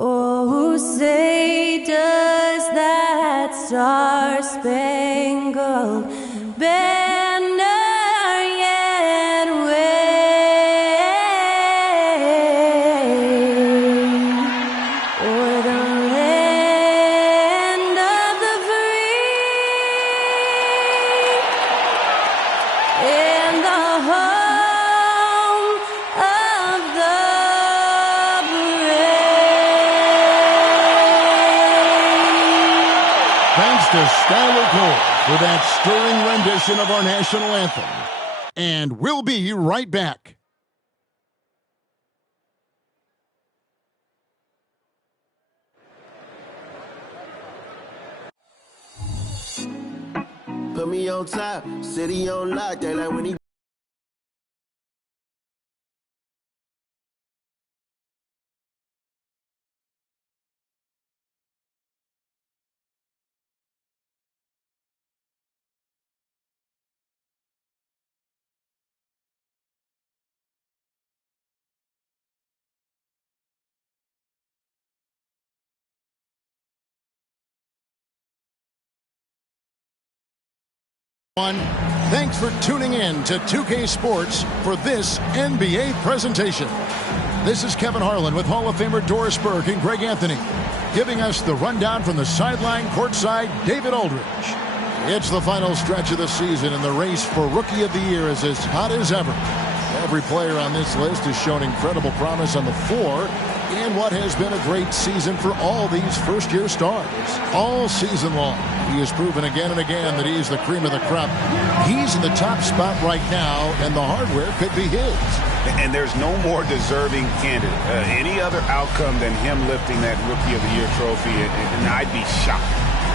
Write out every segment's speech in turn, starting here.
Oh, say does that star-spangled banner yet wave o'er the land of the free and the home of the Thanks to Stanley Cole for that stirring rendition of our national anthem. And we'll be right back. Put me on top, city on lock, they like when he Thanks for tuning in to 2K Sports for this NBA presentation. This is Kevin Harlan with Hall of Famer Doris Burke and Greg Anthony, giving us the rundown from the sideline courtside, David Aldridge. It's the final stretch of the season, and the race for Rookie of the Year is as hot as ever. Every player on this list has shown incredible promise on the floor in what has been a great season for all these first-year stars. All season long, he has proven again and again that he's the cream of the crop. He's in the top spot right now, and the hardware could be his. And there's no more deserving candidate. Any other outcome than him lifting that Rookie of the Year trophy, and I'd be shocked.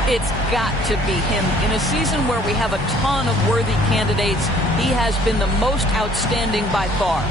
It's got to be him. In a season where we have a ton of worthy candidates, he has been the most outstanding by far.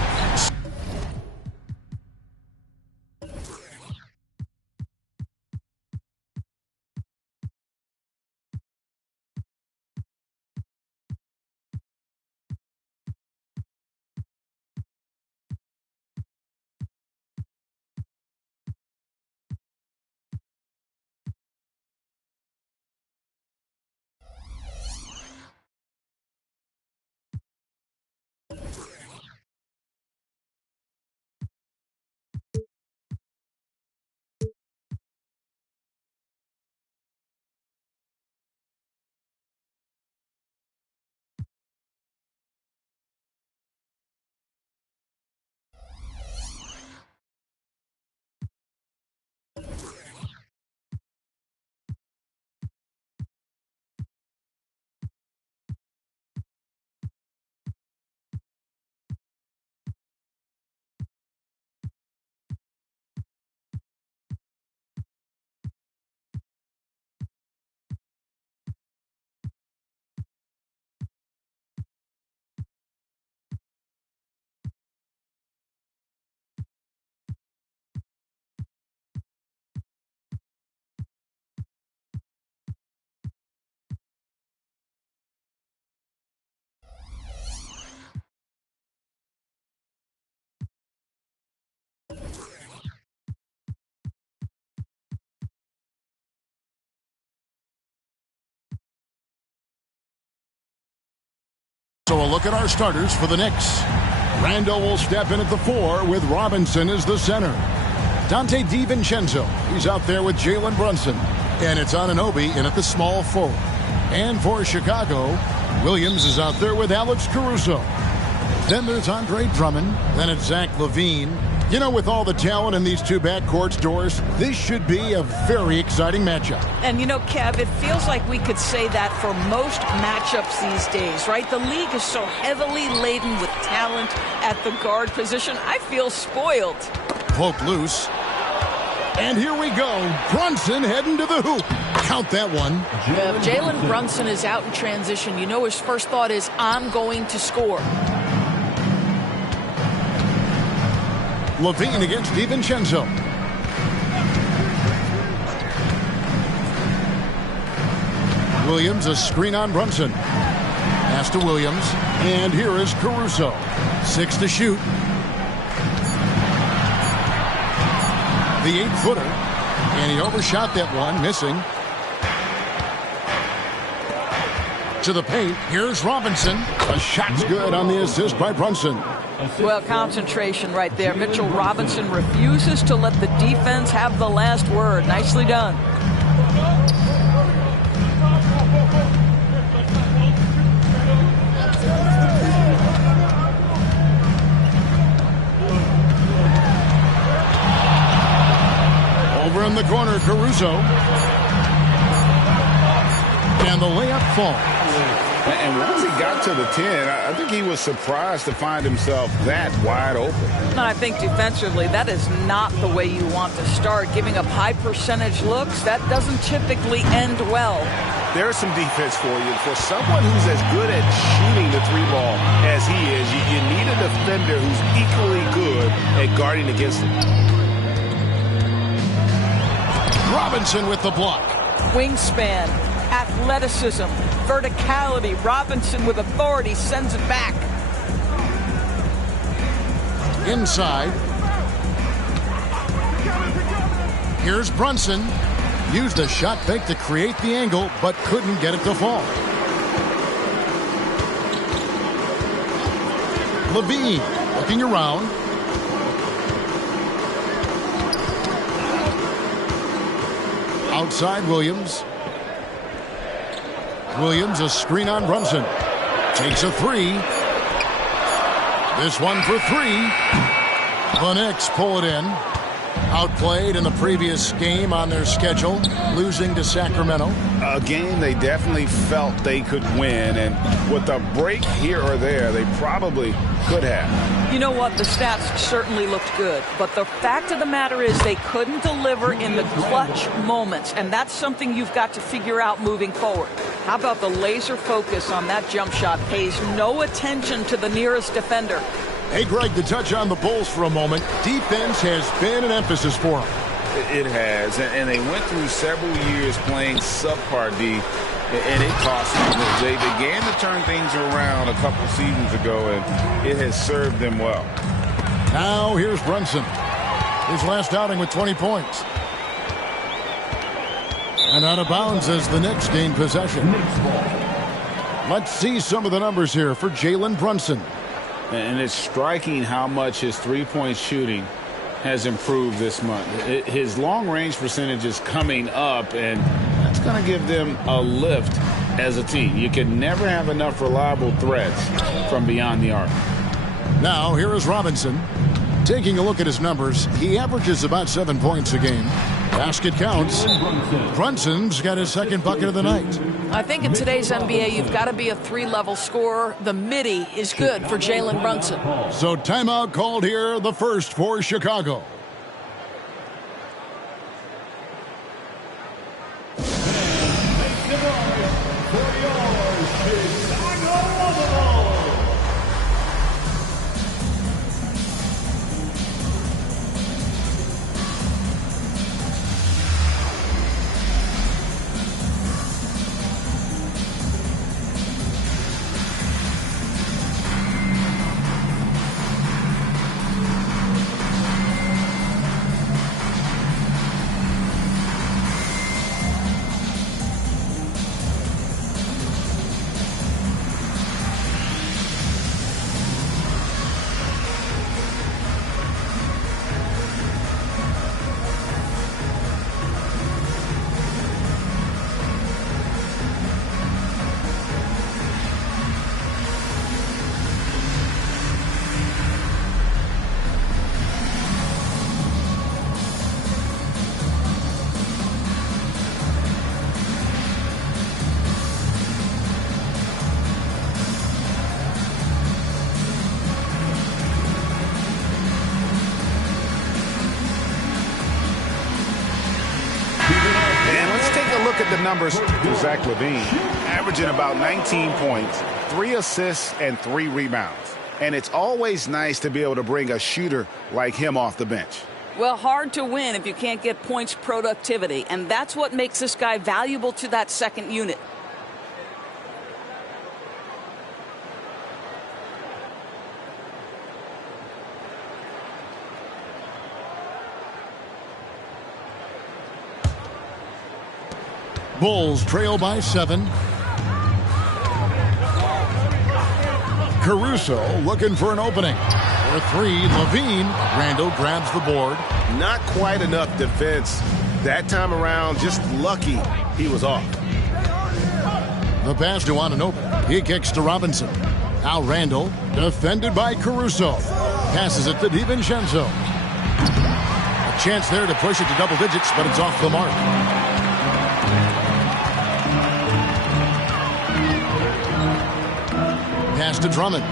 So a look at our starters for the Knicks. Randall will step in at the 4 with Robinson as the center. Dante DiVincenzo, he's out there with Jalen Brunson. And it's Anunoby in at the small forward. And for Chicago, Williams is out there with Alex Caruso. Then there's Andre Drummond. Then it's Zach LaVine. You know, with all the talent in these two backcourts, Doris, this should be a very exciting matchup. And you know, Kev, it feels like we could say that for most matchups these days, right? The league is so heavily laden with talent at the guard position. I feel spoiled. Poke loose. And here we go. Brunson heading to the hoop. Count that one. If Jalen Brunson is out in transition, you know his first thought is, I'm going to score. LaVine against DiVincenzo. Williams, a screen on Brunson. Pass to Williams. And here is Caruso. 6 to shoot. The 8-footer. And he overshot that one, missing. To the paint. Here's Robinson. A shot's good on the assist by Brunson. Well, concentration right there. Mitchell Robinson refuses to let the defense have the last word. Nicely done. Over in the corner, Caruso. And the layup falls. And once he got to the 10, I think he was surprised to find himself that wide open. And I think defensively, that is not the way you want to start. Giving up high percentage looks, that doesn't typically end well. There's some defense for you. For someone who's as good at shooting the three ball as he is, you need a defender who's equally good at guarding against him. Robinson with the block. Wingspan, athleticism, verticality. Robinson with authority sends it back. Inside. Here's Brunson. Used a shot fake to create the angle, but couldn't get it to fall. Levine looking around. Outside Williams. Williams, a screen on Brunson. Takes a three. This one for three. The Knicks pull it in. Outplayed in the previous game on their schedule, losing to Sacramento. A game they definitely felt they could win, and with a break here or there, they probably could have. You know what? The stats certainly looked good, but the fact of the matter is they couldn't deliver in the clutch moments, and that's something you've got to figure out moving forward. How about the laser focus on that jump shot? Pays no attention to the nearest defender. Hey, Greg, to touch on the Bulls for a moment, defense has been an emphasis for them. It has, and they went through several years playing subpar D, and it cost them. They began to turn things around a couple seasons ago, and it has served them well. Now here's Brunson. His last outing with 20 points. And out of bounds as the Knicks gain possession. Let's see some of the numbers here for Jalen Brunson. And it's striking how much his three-point shooting has improved this month. His long-range percentage is coming up, and that's going to give them a lift as a team. You can never have enough reliable threats from beyond the arc. Now, here is Robinson. Taking a look at his numbers, he averages about 7 points a game. Basket counts. Brunson's got his second bucket of the night. I think in today's NBA, you've got to be a three-level scorer. The midi is good for Jalen Brunson. So timeout called here, the first for Chicago. Numbers for Zach LaVine, averaging about 19 points, 3 assists, and 3 rebounds. And it's always nice to be able to bring a shooter like him off the bench. Well, hard to win if you can't get points productivity, and that's what makes this guy valuable to that second unit. Bulls trail by 7. Caruso looking for an opening. For 3, Levine. Randall grabs the board. Not quite enough defense that time around. Just lucky he was off. The pass to Anunoby. He kicks to Robinson. Now Randall, defended by Caruso. Passes it to DiVincenzo. A chance there to push it to double digits, but it's off the mark. Pass to Drummond.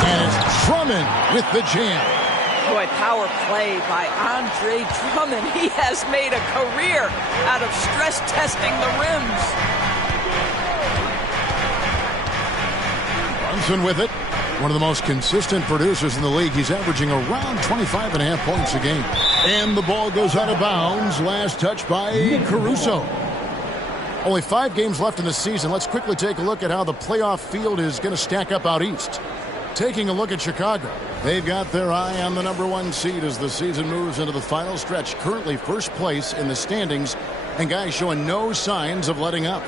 And it's Drummond with the jam. Boy, power play by Andre Drummond. He has made a career out of stress testing the rims. Brunson with it. One of the most consistent producers in the league. He's averaging around 25.5 points a game. And the ball goes out of bounds. Last touch by Caruso. Only 5 games left in the season. Let's quickly take a look at how the playoff field is going to stack up out east. Taking a look at Chicago. They've got their eye on the #1 seed as the season moves into the final stretch. Currently first place in the standings, and guys showing no signs of letting up.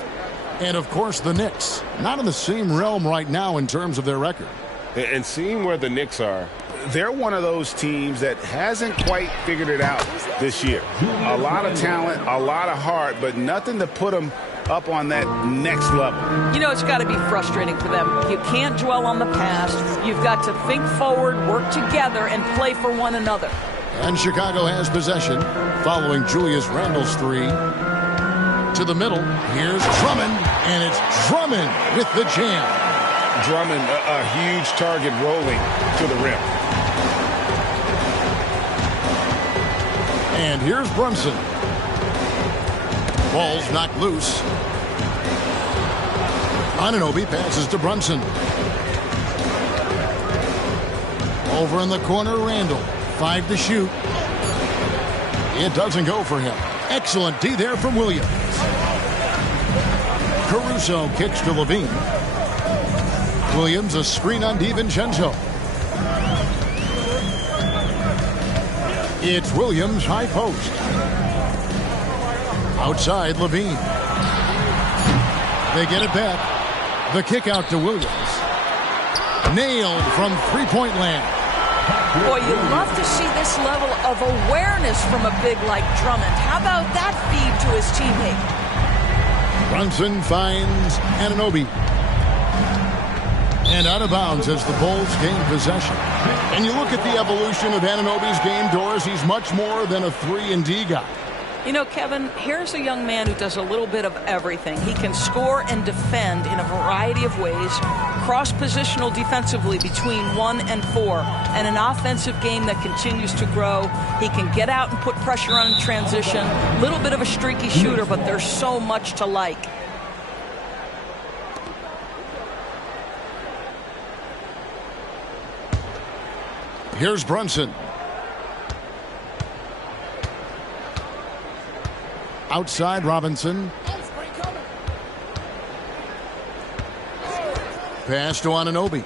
And of course the Knicks, not in the same realm right now in terms of their record. And seeing where the Knicks are, they're one of those teams that hasn't quite figured it out this year. A lot of talent, a lot of heart, but nothing to put them up on that next level. You know, it's got to be frustrating for them. You can't dwell on the past. You've got to think forward, work together, and play for one another. And Chicago has possession following Julius Randle's 3. To the middle, here's Drummond, and it's Drummond with the jam. Drummond, a huge target rolling to the rim. And here's Brunson. Ball's knocked loose. Anunoby passes to Brunson. Over in the corner, Randall. 5 to shoot. It doesn't go for him. Excellent D there from Williams. Caruso kicks to Levine. Williams a screen on DiVincenzo. It's Williams high post. Outside Levine. They get it back. The kick out to Williams. Nailed from three-point land. Boy, you love to see this level of awareness from a big like Drummond. How about that feed to his teammate? Brunson finds Anunoby. And out of bounds as the Bulls gain possession. And you look at the evolution of Anunoby's game, Doris, he's much more than a 3-and-D guy. You know, Kevin, here's a young man who does a little bit of everything. He can score and defend in a variety of ways, cross-positional defensively between 1 and 4, and an offensive game that continues to grow. He can get out and put pressure on in transition. A little bit of a streaky shooter, but there's so much to like. Here's Brunson. Outside Robinson. Pass to Anunoby.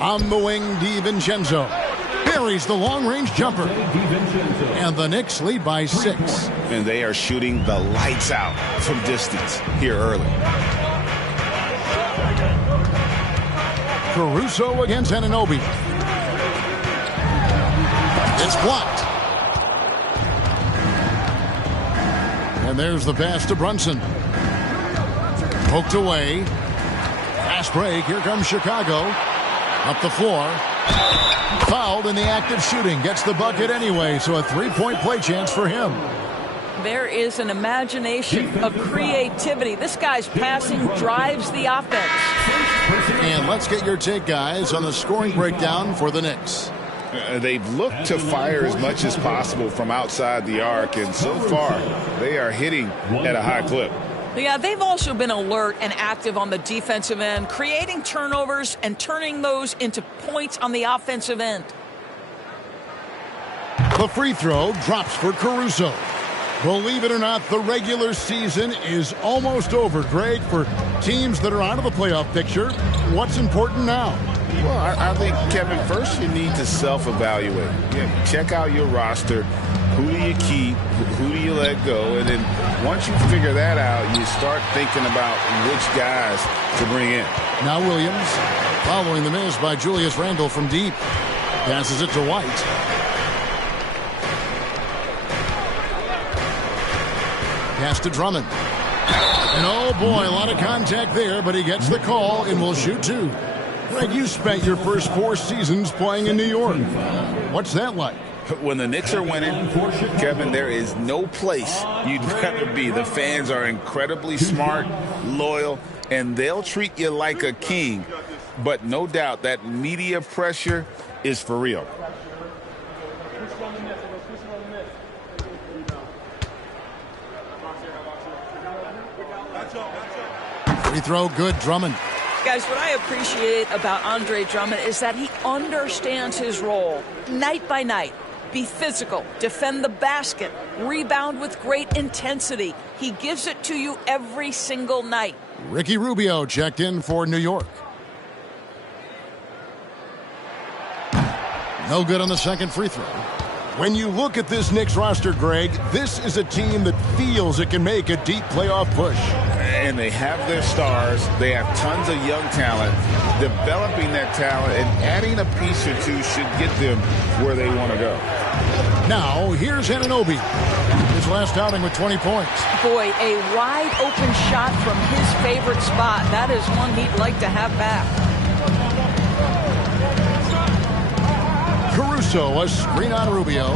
On the wing, DiVincenzo. Buries the long-range jumper. And the Knicks lead by 6. And they are shooting the lights out from distance here early. Caruso against Anunoby. It's blocked. And there's the pass to Brunson. Poked away. Fast break. Here comes Chicago. Up the floor. Fouled in the act of shooting. Gets the bucket anyway, so a three-point play chance for him. There is an imagination, a creativity. This guy's passing drives the offense. And let's get your take, guys, on the scoring breakdown for the Knicks. They've looked to fire as much as possible from outside the arc, and so far they are hitting at a high clip. Yeah, they've also been alert and active on the defensive end, creating turnovers and turning those into points on the offensive end. The free throw drops for Caruso. Believe it or not, the regular season is almost over, Greg. For teams that are out of the playoff picture, what's important now? Well, I think, Kevin, first you need to self-evaluate. Yeah, check out your roster. Who do you keep? Who do you let go? And then once you figure that out, you start thinking about which guys to bring in. Now Williams, following the miss by Julius Randle from deep. Passes it to White. Pass to Drummond. And oh boy, a lot of contact there, but he gets the call and will shoot two. Greg, you spent your first 4 seasons playing in New York. What's that like? When the Knicks are winning, Kevin, there is no place you'd rather be. The fans are incredibly smart, loyal, and they'll treat you like a king. But no doubt that media pressure is for real. Free throw, good. Drummond. Guys, what I appreciate about Andre Drummond is that he understands his role night by night. Be physical, defend the basket, rebound with great intensity. He gives it to you every single night. Ricky Rubio checked in for New York. No good on the second free throw. When you look at this Knicks roster, Greg, this is a team that feels it can make a deep playoff push. And they have their stars. They have tons of young talent. Developing that talent and adding a piece or two should get them where they want to go. Now, here's Anunoby. His last outing with 20 points. Boy, a wide open shot from his favorite spot. That is one he'd like to have back. Caruso, a screen on Rubio.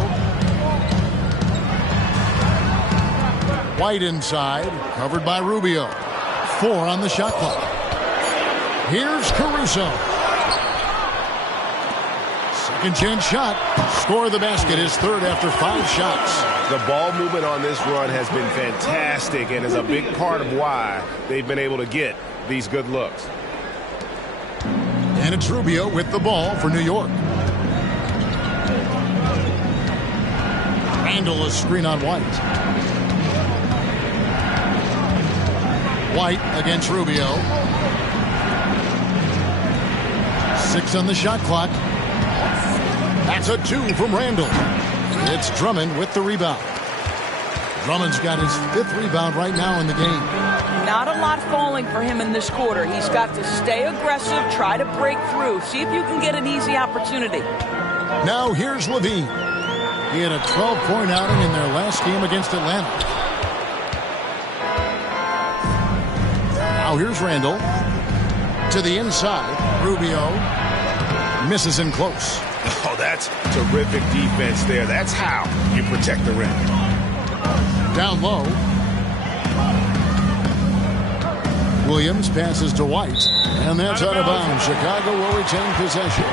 White inside, covered by Rubio. 4 on the shot clock. Here's Caruso. Second chance shot. Score the basket, his third after 5 shots. The ball movement on this run has been fantastic and is a big part of why they've been able to get these good looks. And it's Rubio with the ball for New York. Randle, a screen on White. White against Rubio. 6 on the shot clock. That's a 2 from Randle. It's Drummond with the rebound. Drummond's got his 5th rebound right now in the game. Not a lot falling for him in this quarter. He's got to stay aggressive, try to break through, see if you can get an easy opportunity. Now here's Levine. He had a 12-point outing in their last game against Atlanta. Now here's Randle. To the inside. Rubio misses in close. Oh, that's terrific defense there. That's how you protect the rim. Down low. Williams passes to White. And that's out of bounds. Chicago will retain possession.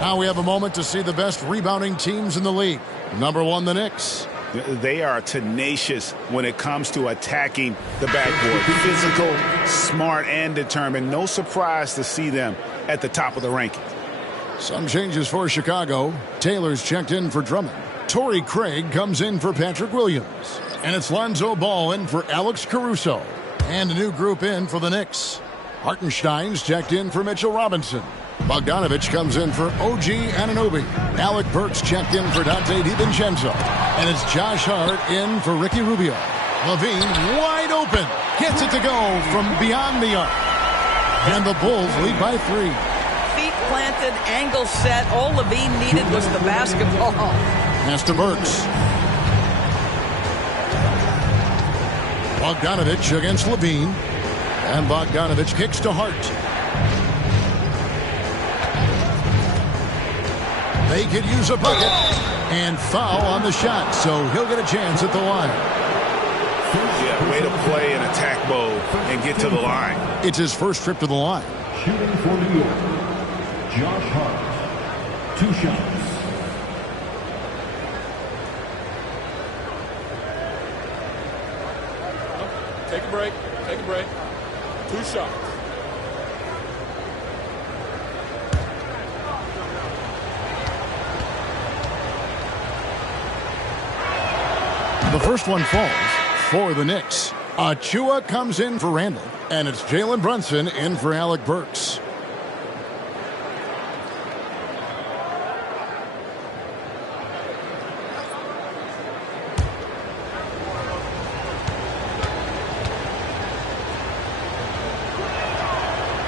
Now we have a moment to see the best rebounding teams in the league. Number 1, the Knicks. They are tenacious when it comes to attacking the backboard. Physical, smart, and determined. No surprise to see them at the top of the rankings. Some changes for Chicago. Taylor's checked in for Drummond. Torrey Craig comes in for Patrick Williams. And it's Lonzo Ball in for Alex Caruso. And a new group in for the Knicks. Hartenstein's checked in for Mitchell Robinson. Bogdanovich comes in for OG Anunoby. Alec Burks checked in for Dante DiVincenzo. And it's Josh Hart in for Ricky Rubio. Levine wide open. Gets it to go from beyond the arc. And the Bulls lead by 3. Feet planted, angle set. All Levine needed was the basketball. Pass to Burks. Bogdanovich against Levine. And Bogdanovich kicks to Hart. They could use a bucket. And foul on the shot, so he'll get a chance at the line. Yeah, way to play in attack mode and get to the line. It's his first trip to the line. Shooting for New York, Josh Hart. 2 shots. Take a break. Take a break. 2 shots. The first one falls for the Knicks. Achua comes in for Randle. And it's Jalen Brunson in for Alec Burks.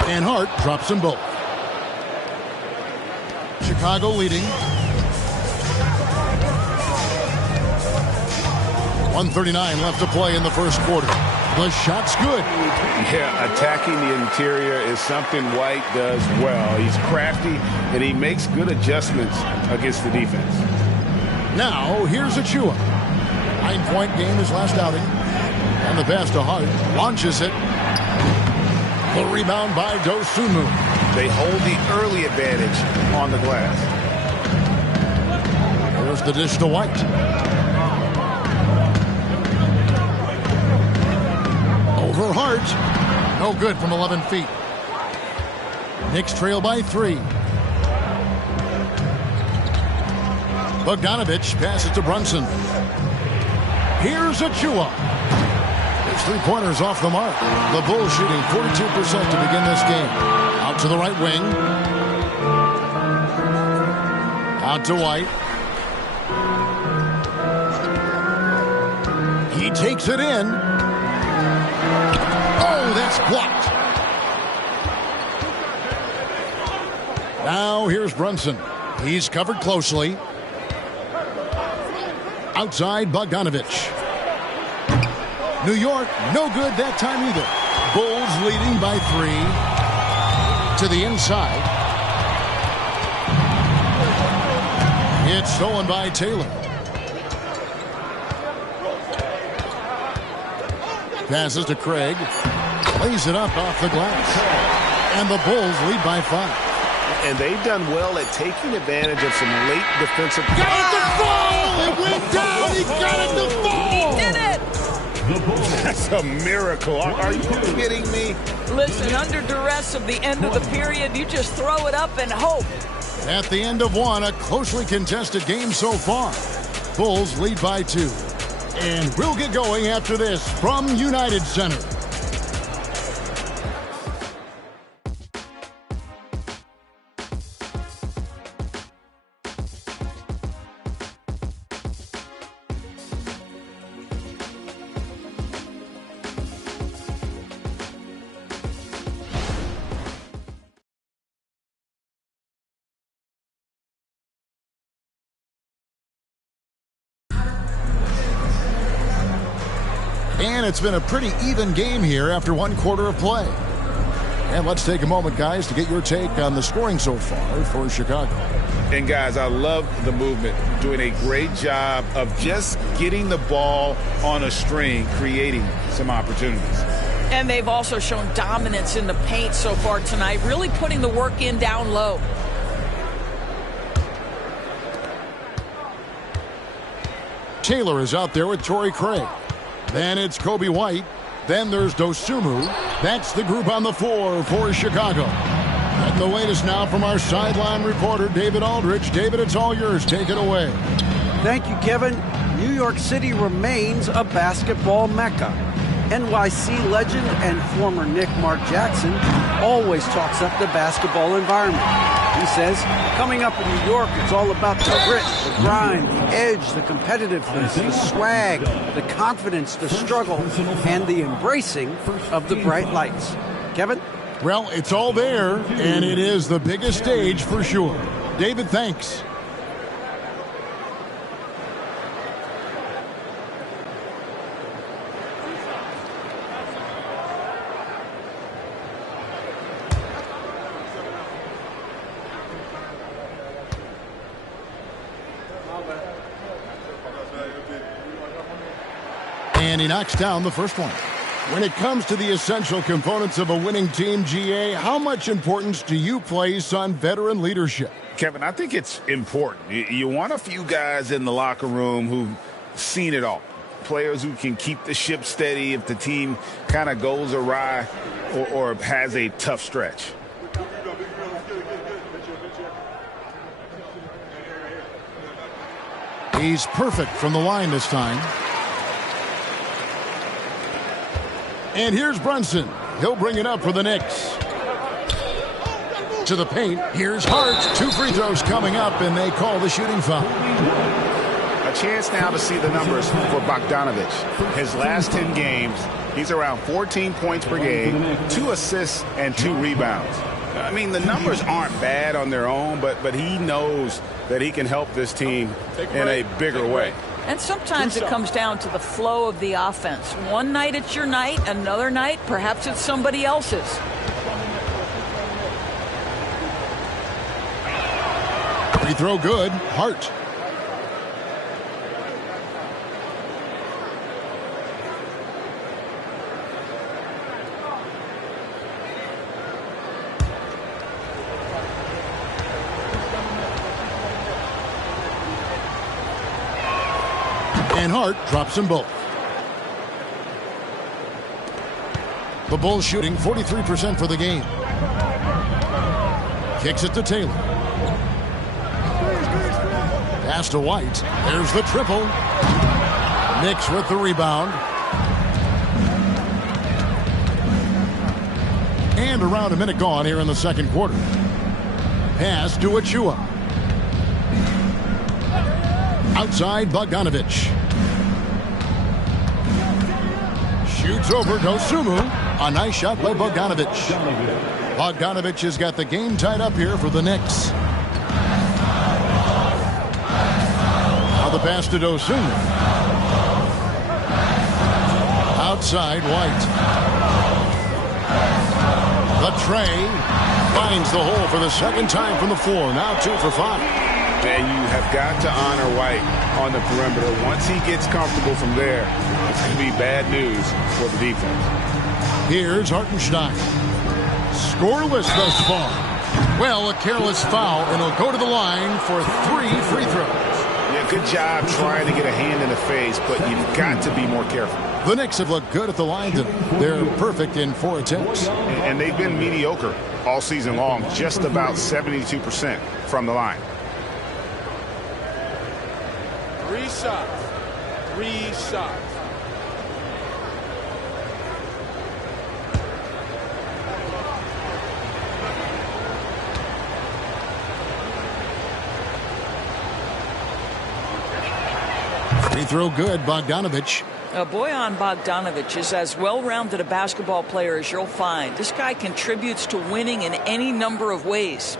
And Hart drops them both. Chicago leading. 1:39 left to play in the first quarter. The shot's good. Yeah, attacking the interior is something White does well. He's crafty, and he makes good adjustments against the defense. Now, here's Achua. 9-point game his last outing. And the pass to Hart. Launches it. The rebound by Dosunmu. They hold the early advantage on the glass. Here's the dish to White. Over Hart. No good from 11 feet. Knicks trail by 3. Bogdanovich passes to Brunson. Here's Achua. His three-pointers off the mark. The Bulls shooting 42% to begin this game. Out to the right wing. Out to White. He takes it in. Oh, that's blocked. Now here's Brunson. He's covered closely. Outside Bogdanovich. New York, no good that time either. Bulls leading by 3. To the inside. It's stolen by Taylor. Passes to Craig. Lays it up off the glass. And the Bulls lead by 5. And they've done well at taking advantage of some late defensive... Got it to fall! It went down! He got it to fall! He did it! That's a miracle. Are you kidding me? Listen, under duress of the end of the period, you just throw it up and hope. At the end of one, a closely contested game so far. Bulls lead by 2. And we'll get going after this from United Center. And it's been a pretty even game here after one quarter of play. And let's take a moment, guys, to get your take on the scoring so far for Chicago. And, guys, I love the movement. Doing a great job of just getting the ball on a string, creating some opportunities. And they've also shown dominance in the paint so far tonight, really putting the work in down low. Taylor is out there with Torrey Craig. Then it's Kobe White. Then there's Dosunmu. That's the group on the floor for Chicago. And the latest now from our sideline reporter, David Aldridge. David, it's all yours. Take it away. Thank you, Kevin. New York City remains a basketball mecca. NYC legend and former Knick Mark Jackson always talks up the basketball environment. He says, coming up in New York, it's all about the grit, the grind, the edge, the competitiveness, the swag, the confidence, the struggle, and the embracing of the bright lights. Kevin? Well, it's all there, and it is the biggest stage for sure. David, thanks. And he knocks down the first one. When it comes to the essential components of a winning team, GA, how much importance do you place on veteran leadership? Kevin, I think it's important. You want a few guys in the locker room who've seen it all. Players who can keep the ship steady if the team kind of goes awry or has a tough stretch. He's perfect from the line this time. And here's Brunson. He'll bring it up for the Knicks. To the paint. Here's Hart. 2 free throws coming up, and they call the shooting foul. A chance now to see the numbers for Bogdanovich. His last 10 games, He's around 14 points per game, 2 assists, and 2 rebounds. I mean, the numbers aren't bad on their own, but he knows that he can help this team in a bigger way. And sometimes it comes down to the flow of the offense. One night it's your night, another night perhaps it's somebody else's. Free throw good. Hart. And Hart drops them both. The Bulls shooting 43% for the game. Kicks it to Taylor. Pass to White. There's the triple. Knicks with the rebound. And around a minute gone here in the second quarter. Pass to Achua. Outside Bogdanovich. Shoots over Dosunmu. A nice shot by Bogdanovich. Bogdanovich has got the game tied up here for the Knicks. Now the pass to Dosunmu. Outside White. The tray finds the hole for the second time from the floor. Now 2 for 5. And you have got to honor White on the perimeter. Once he gets comfortable from there, it's going to be bad news for the defense. Here's Hartenstein. Scoreless thus far. Well, a careless foul, and he'll go to the line for 3 free throws. Yeah, good job trying to get a hand in the face, but you've got to be more careful. The Knicks have looked good at the line today. They're perfect in 4 attempts. And they've been mediocre all season long, just about 72% from the line. 3 shots. 3 shots. Free throw good, Bogdanovich. Bojan Bogdanovich is as well-rounded a basketball player as you'll find. This guy contributes to winning in any number of ways.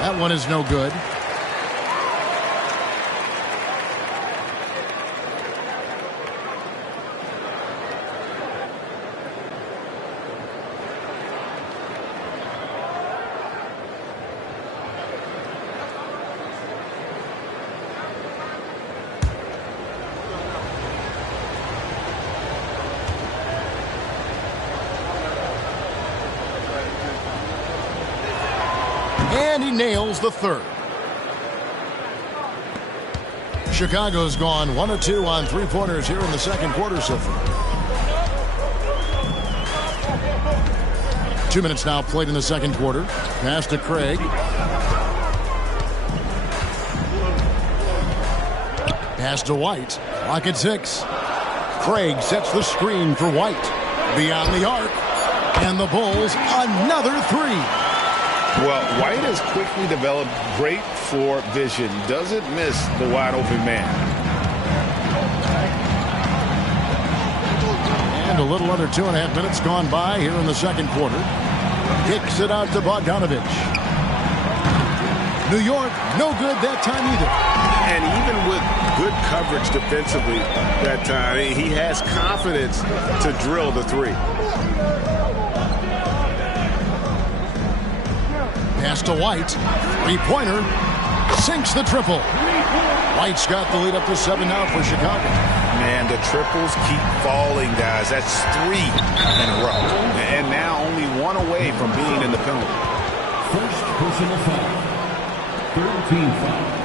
That one is no good. And he nails the third. Chicago's gone 1 of 2 on 3-pointers here in the second quarter so far. 2 minutes now played in the second quarter. Pass to Craig. Pass to White. Clock at 6. Craig sets the screen for White. Beyond the arc. And the Bulls another 3. Well, White has quickly developed great floor vision. Doesn't miss the wide open man. And a little under 2.5 minutes gone by here in the second quarter. Kicks it out to Bogdanovich. New York, no good that time either. And even with good coverage defensively that time, he has confidence to drill the 3. Pass to White. 3-pointer. Sinks the triple. White's got the lead up to 7 now for Chicago. Man, the triples keep falling, guys. That's 3 in a row. And now only 1 away from being in the penalty. First personal foul. 13 foul.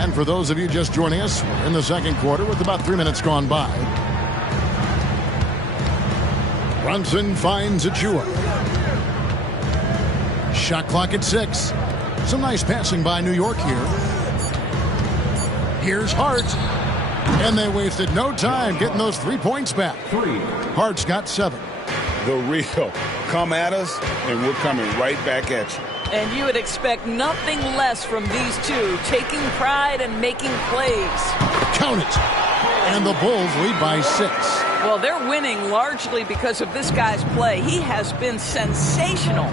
And for those of you just joining us, we're in the second quarter with about 3 minutes gone by. Brunson finds Achua. Shot clock at 6. Some nice passing by New York here. Here's Hart. And they wasted no time getting those 3 points back. Hart's got 7. The real. Come at us, and we're coming right back at you. And you would expect nothing less from these two, taking pride and making plays. Count it. And the Bulls lead by 6. Well, they're winning largely because of this guy's play. He has been sensational.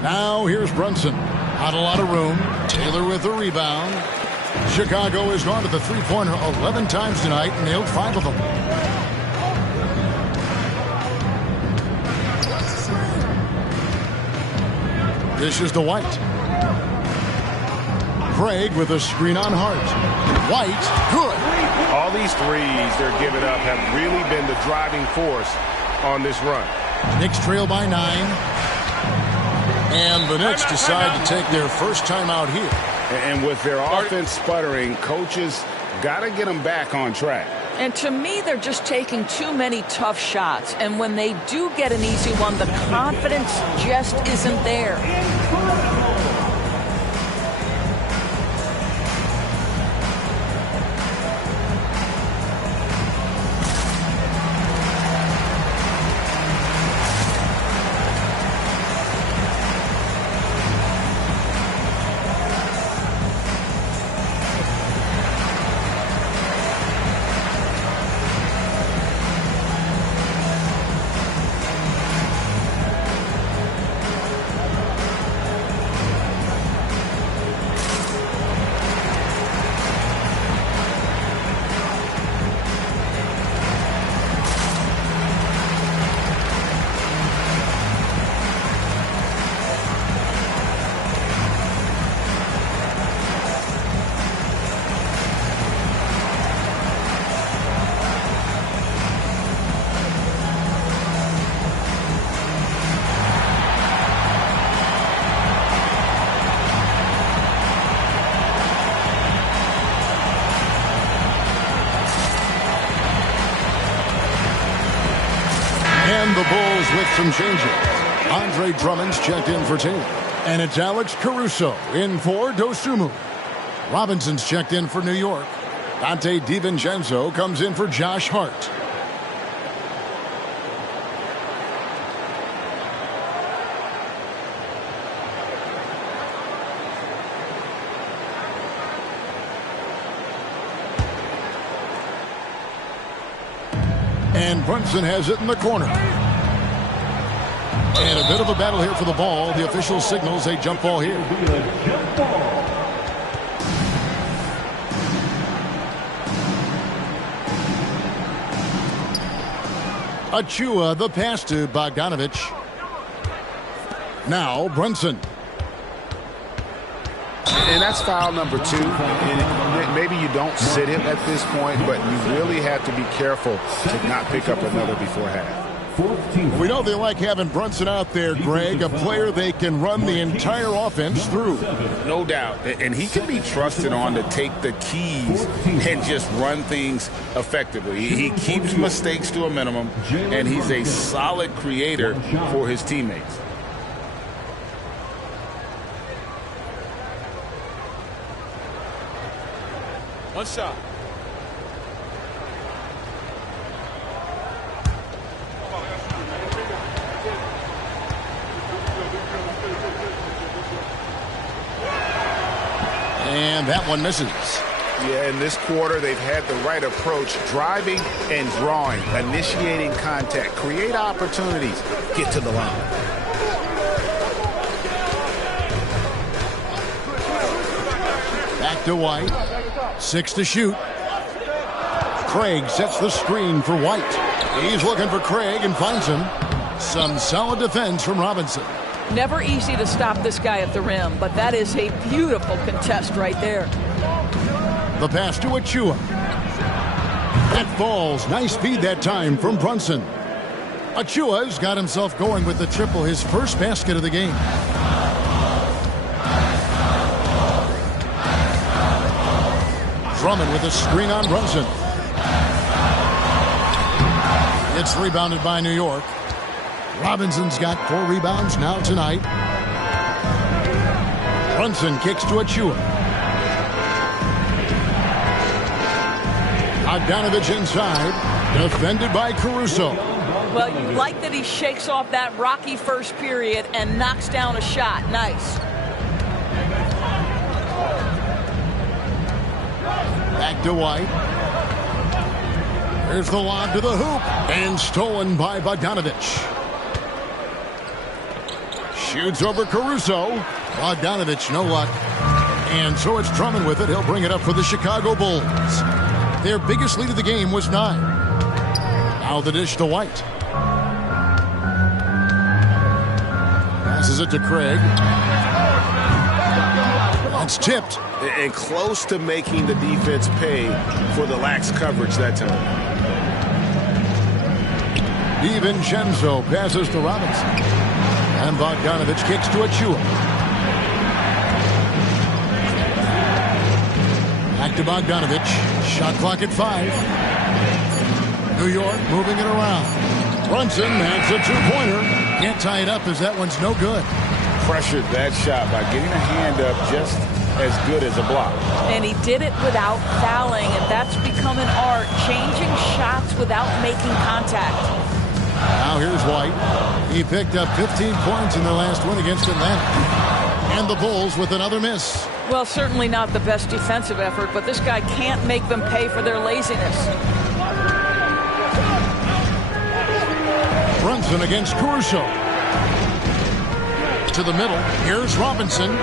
Now here's Brunson. Not a lot of room. Taylor with the rebound. Chicago has gone to the three-pointer 11 times tonight and nailed 5 of them. This is to White. Craig with a screen on Hart. White, good. All these threes they're giving up have really been the driving force on this run. Knicks trail by 9. And the Knicks decide to take their first time out here. And with their offense sputtering, coaches got to get them back on track. And to me, they're just taking too many tough shots. And when they do get an easy one, the confidence just isn't there. And the Bulls with some changes. Andre Drummond's checked in for Taylor. And it's Alex Caruso in for Dosunmu. Robinson's checked in for New York. Dante DiVincenzo comes in for Josh Hart. And Brunson has it in the corner. And a bit of a battle here for the ball. The official signals a jump ball here. Achua, the pass to Bogdanovich. Now Brunson. And that's foul number 2. And maybe you don't sit him at this point, but you really have to be careful to not pick up another before half. We know they like having Brunson out there, Greg, a player they can run the entire offense through. No doubt. And he can be trusted on to take the keys and just run things effectively. He keeps mistakes to a minimum, and he's a solid creator for his teammates. One shot. And that one misses. Yeah, in this quarter, they've had the right approach, driving and drawing, initiating contact, create opportunities, get to the line. Back to White. 6 to shoot. Craig sets the screen for White. He's looking for Craig and finds him. Some solid defense from Robinson. Never easy to stop this guy at the rim, but that is a beautiful contest right there. The pass to Achua. That falls. Nice feed that time from Brunson. Achua's got himself going with the triple, his first basket of the game. Drummond with a screen on Brunson. It's rebounded by New York. Robinson's got 4 rebounds now tonight. Brunson kicks to Achua. Bogdanovich inside, defended by Caruso. Well, you like that he shakes off that rocky first period and knocks down a shot. Nice. Back to White. Here's the lob to the hoop, and stolen by Bogdanovich. Shoots over Caruso. Bogdanovich, no luck. And so it's Drummond with it. He'll bring it up for the Chicago Bulls. Their biggest lead of the game was 9. Now the dish to White. Passes it to Craig. That's tipped. And close to making the defense pay for the lax coverage that time. DiVincenzo passes to Robinson. And Bogdanovich kicks to Achua. Back to Bogdanovich. Shot clock at 5. New York moving it around. Brunson has a 2-pointer. Can't tie it up as that one's no good. Pressured that shot by getting a hand up just as good as a block. And he did it without fouling, and that's become an art, changing shots without making contact. Now here's White. He picked up 15 points in their last win against Atlanta. And the Bulls with another miss. Well, certainly not the best defensive effort, but this guy can't make them pay for their laziness. Brunson against Caruso. To the middle. Here's Robinson.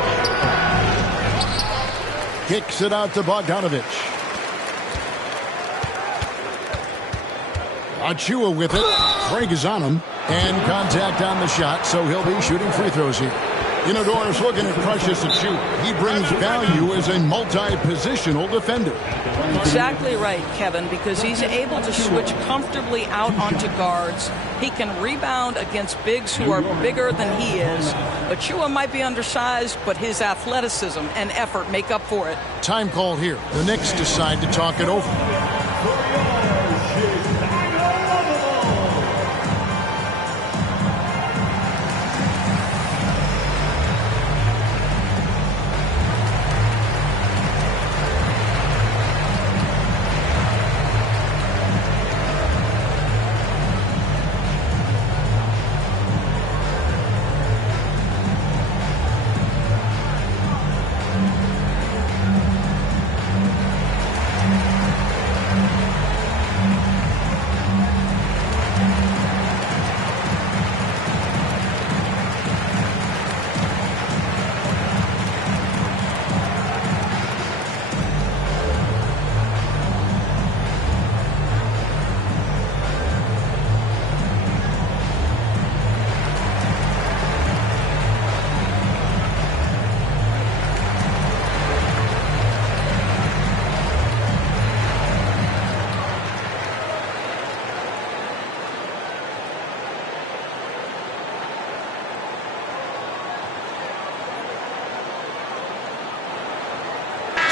Kicks it out to Bogdanovich. Achua with it. Craig is on him. And contact on the shot, so he'll be shooting free throws here. You know, Doris, looking at Precious Achua, he brings value as a multi-positional defender. Exactly right, Kevin, because he's able to switch comfortably out onto guards. He can rebound against bigs who are bigger than he is. Achua might be undersized, but his athleticism and effort make up for it. Time call here. The Knicks decide to talk it over.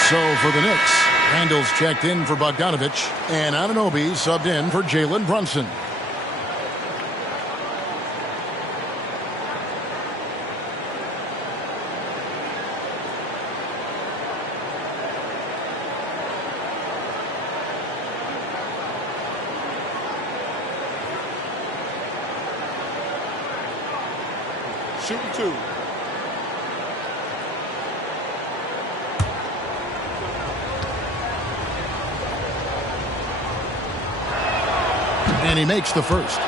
So for the Knicks, Randall's checked in for Bogdanovich, and Anunoby subbed in for Jalen Brunson. Shooting 2. And he makes the first.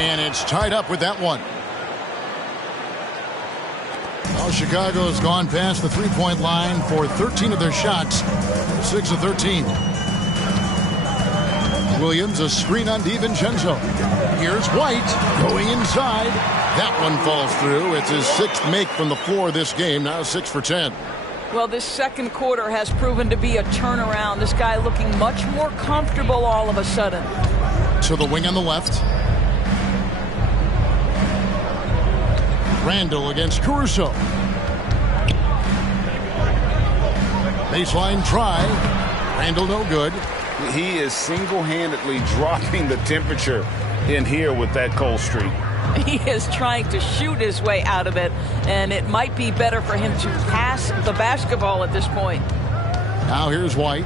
And it's tied up with that one. Well, Chicago's gone past the three-point line for 13 of their shots, 6 of 13. Williams, a screen on DiVincenzo. Here's White going inside. That one falls through. It's his 6th make from the floor this game, now 6 for 10. Well, this second quarter has proven to be a turnaround. This guy looking much more comfortable all of a sudden. To the wing on the left. Randall against Caruso. Baseline try. Randall no good. He is single-handedly dropping the temperature in here with that cold streak. He is trying to shoot his way out of it, and it might be better for him to pass the basketball at this point. Now here's White.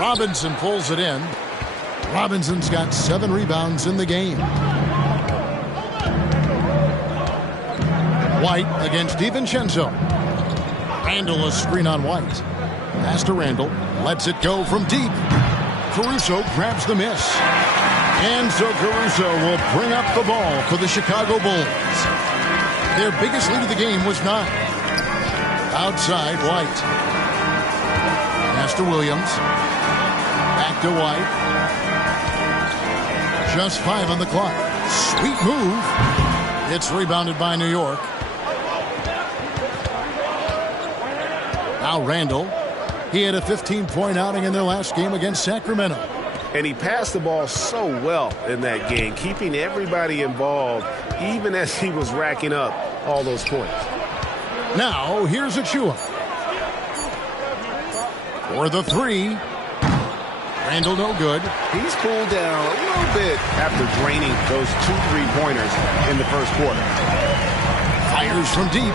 Robinson pulls it in. Robinson's got 7 rebounds in the game. White against DiVincenzo. Randall a screen on White. Pass to Randall. Lets it go from deep. Caruso grabs the miss. And so Caruso will bring up the ball for the Chicago Bulls. Their biggest lead of the game was 9. Outside, White. Pass to Williams. Back to White. Just 5 on the clock. Sweet move. It's rebounded by New York. Now Randall. He had a 15-point outing in their last game against Sacramento. And he passed the ball so well in that game, keeping everybody involved, even as he was racking up all those points. Now, here's Achua. For the 3. Randall no good. He's cooled down a little bit after draining those 2 3-pointers in the first quarter. Fires from deep.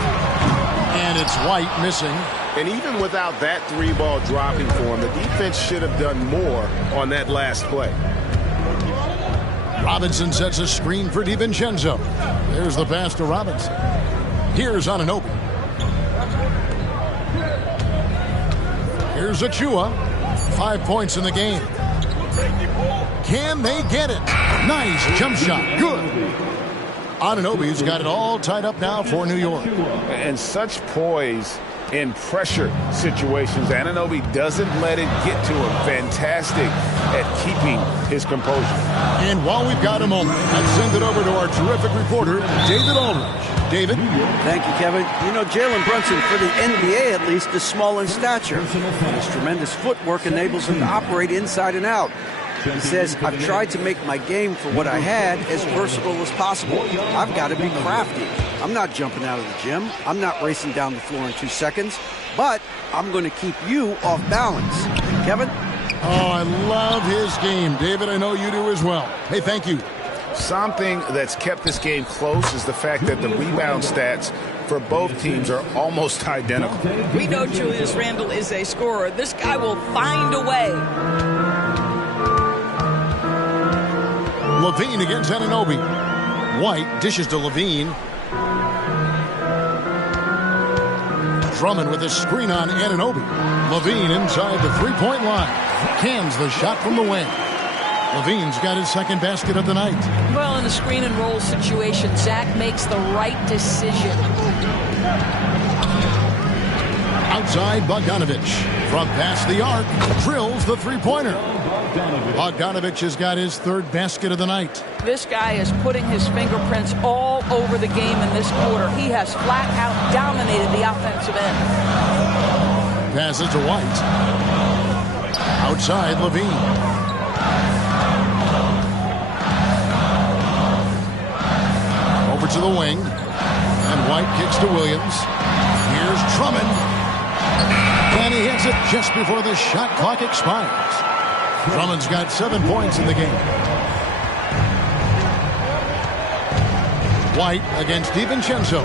And it's White missing. And even without that 3-ball dropping for him, the defense should have done more on that last play. Robinson sets a screen for DiVincenzo. There's the pass to Robinson. Here's Anunoby. Here's Achua. 5 points in the game. Can they get it? Nice jump shot. Good. Anunoby's got it all tied up now for New York. And such poise in pressure situations. Anunoby doesn't let it get to him. Fantastic at keeping his composure. And while we've got a moment, let's send it over to our terrific reporter, David Aldridge. David? Thank you, Kevin. You know, Jalen Brunson, for the NBA at least, is small in stature. His tremendous footwork enables him to operate inside and out. He says, I've tried to make my game for what I had as versatile as possible. I've got to be crafty. I'm not jumping out of the gym. I'm not racing down the floor in 2 seconds. But I'm going to keep you off balance. Kevin? Oh, I love his game. David, I know you do as well. Hey, thank you. Something that's kept this game close is the fact that the rebound stats for both teams are almost identical. We know Julius Randle is a scorer. This guy will find a way. Levine against Anunoby. White dishes to Levine. Drummond with a screen on Anunoby. Levine inside the 3-point line. Cans the shot from the wing. Levine's got his 2nd basket of the night. Well, in a screen and roll situation, Zach makes the right decision. Outside, Bogdanovich. From past the arc, drills the 3-pointer. Bogdanovich has got his 3rd basket of the night. This guy is putting his fingerprints all over the game in this quarter. He has flat out dominated the offensive end. Passes to White. Outside, Levine. Over to the wing. And White kicks to Williams. Here's Drummond. And he hits it just before the shot clock expires. Drummond's got 7 points in the game. White against DiVincenzo.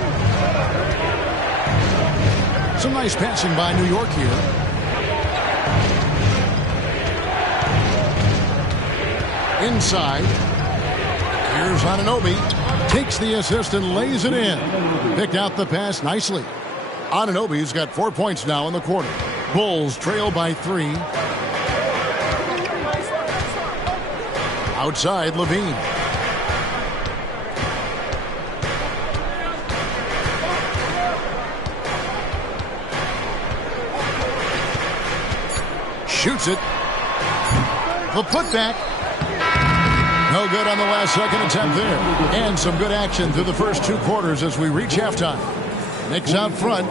Some nice passing by New York here. Inside. Here's Anunoby. Takes the assist and lays it in. Picked out the pass nicely. Anunoby's got 4 points now in the quarter. Bulls trail by 3. Outside, Levine. Shoots it. The putback. No good on the last second attempt there. And some good action through the first 2 quarters as we reach halftime. Knicks out front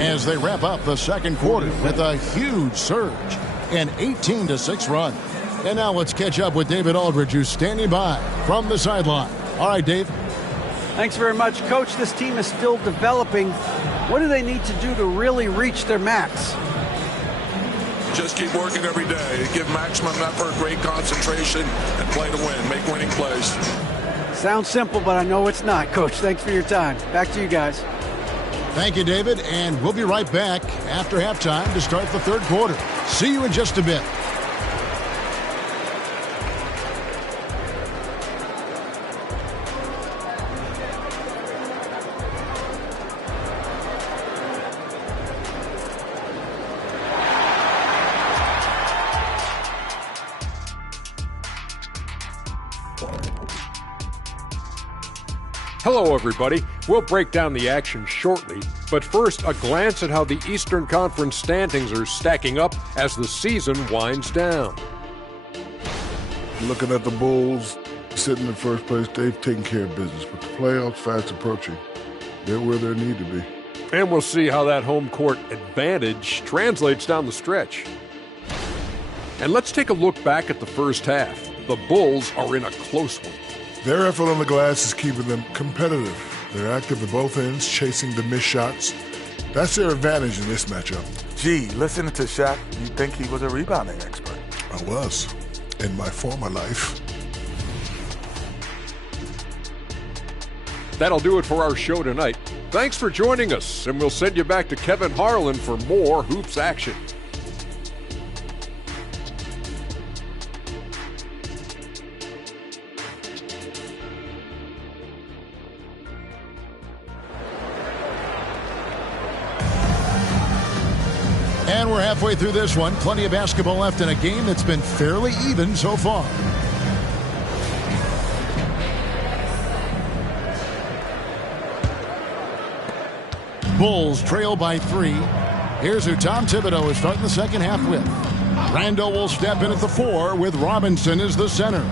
as they wrap up the second quarter with a huge surge. An 18-6 run. And now let's catch up with David Aldridge, who's standing by from the sideline. All right, Dave. Thanks very much, Coach. This team is still developing. What do they need to do to really reach their max? Just keep working every day. Give maximum effort, great concentration, and play to win. Make winning plays. Sounds simple, but I know it's not, Coach. Thanks for your time. Back to you guys. Thank you, David, and we'll be right back after halftime to start the third quarter. See you in just a bit. Hello, everybody. We'll break down the action shortly, but first, a glance at how the Eastern Conference standings are stacking up as the season winds down. Looking at the Bulls, sitting in first place, they've taken care of business. But the playoffs fast approaching, they're where they need to be. And we'll see how that home court advantage translates down the stretch. And let's take a look back at the first half. The Bulls are in a close one. Their effort on the glass is keeping them competitive. They're active at both ends, chasing the missed shots. That's their advantage in this matchup. Gee, listening to Shaq, you'd think he was a rebounding expert. I was, in my former life. That'll do it for our show tonight. Thanks for joining us, and we'll send you back to Kevin Harlan for more hoops action. And we're halfway through this one. Plenty of basketball left in a game that's been fairly even so far. Bulls trail by 3. Here's who Tom Thibodeau is starting the second half with. Randall will step in at the 4 with Robinson as the center.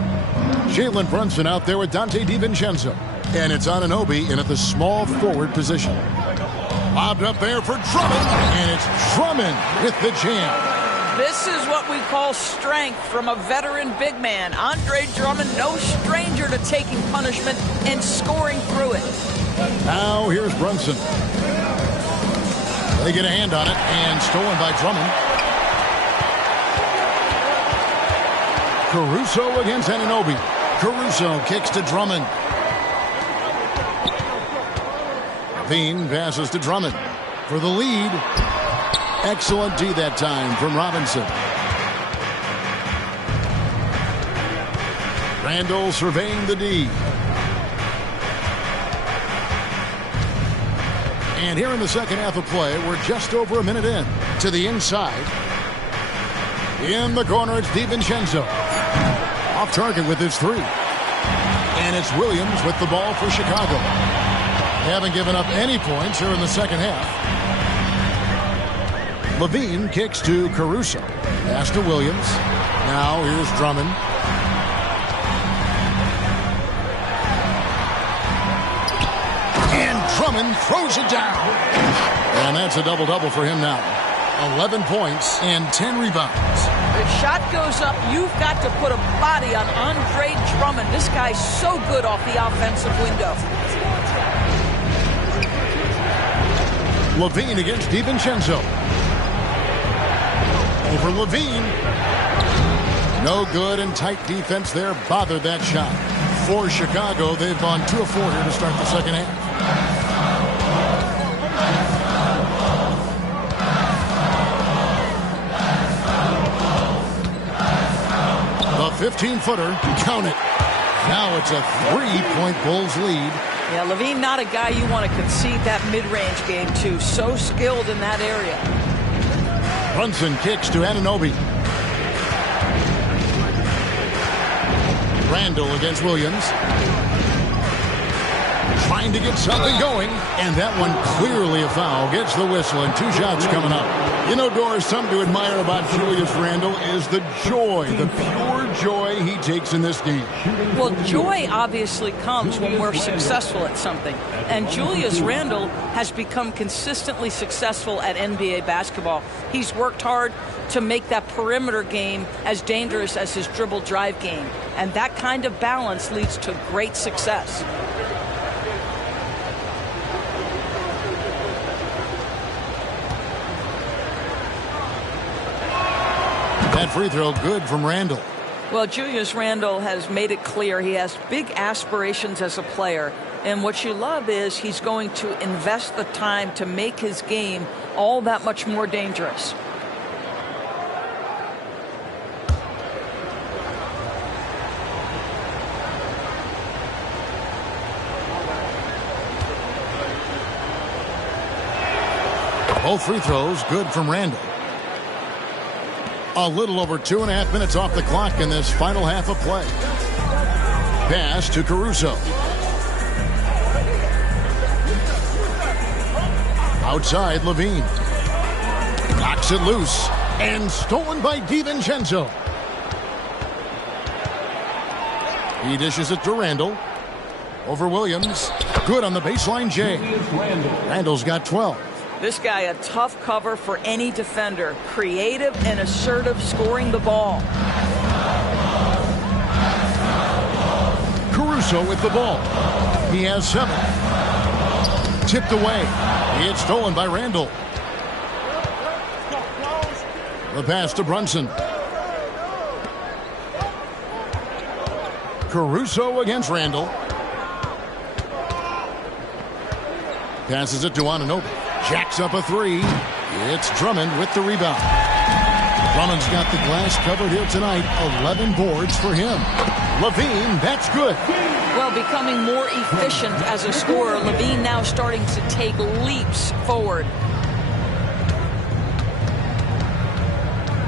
Jalen Brunson out there with Dante DiVincenzo. And it's Anunoby in at the small forward position. Lobbed up there for Drummond, and it's Drummond with the jam. This is what we call strength from a veteran big man. Andre Drummond, no stranger to taking punishment and scoring through it. Now here's Brunson. They get a hand on it, and stolen by Drummond. Caruso against Anunoby. Caruso kicks to Drummond. Levine passes to Drummond for the lead. Excellent D that time from Robinson. Randall surveying the D. And here in the second half of play, we're just over a minute in. To the inside. In the corner, it's DiVincenzo. Off target with his 3. And it's Williams with the ball for Chicago. They haven't given up any points here in the second half. Levine kicks to Caruso. Pass to Williams. Now here's Drummond. And Drummond throws it down. And that's a double-double for him now. 11 points and 10 rebounds. The shot goes up. You've got to put a body on Andre Drummond. This guy's so good off the offensive window. Levine against DiVincenzo. Over Levine. No good, and tight defense there bothered that shot. For Chicago, they've gone 2 of 4 here to start the second half. The 15-footer, count it. Now it's a 3-point Bulls lead. Yeah, Levine, not a guy you want to concede that mid-range game to. So skilled in that area. Brunson kicks to Anunoby. Randall against Williams. trying to get something going, and that one clearly a foul. Gets the whistle, and 2 shots coming up. You know, Doris, something to admire about Julius Randle is the joy, the pure joy he takes in this game. Well, joy obviously comes when we're successful at something. And Julius Randle has become consistently successful at NBA basketball. He's worked hard to make that perimeter game as dangerous as his dribble drive game. And that kind of balance leads to great success. That free throw good from Randle. Well, Julius Randle has made it clear he has big aspirations as a player. And what you love is he's going to invest the time to make his game all that much more dangerous. Both free throws good from Randle. A little over 2.5 minutes off the clock in this final half of play. Pass to Caruso. Outside, Levine. Knocks it loose. And stolen by DiVincenzo. He dishes it to Randle. Over Williams. Good on the baseline, Jay. Randle's got 12. This guy a tough cover for any defender. Creative and assertive scoring the ball. Caruso with the ball. He has 7. Tipped away. It's stolen by Randle. The pass to Brunson. Caruso against Randle. Passes it to Anunoby. Jacks up a 3. It's Drummond with the rebound. Drummond's got the glass covered here tonight. 11 boards for him. Levine, that's good. Well, becoming more efficient as a scorer, Levine now starting to take leaps forward.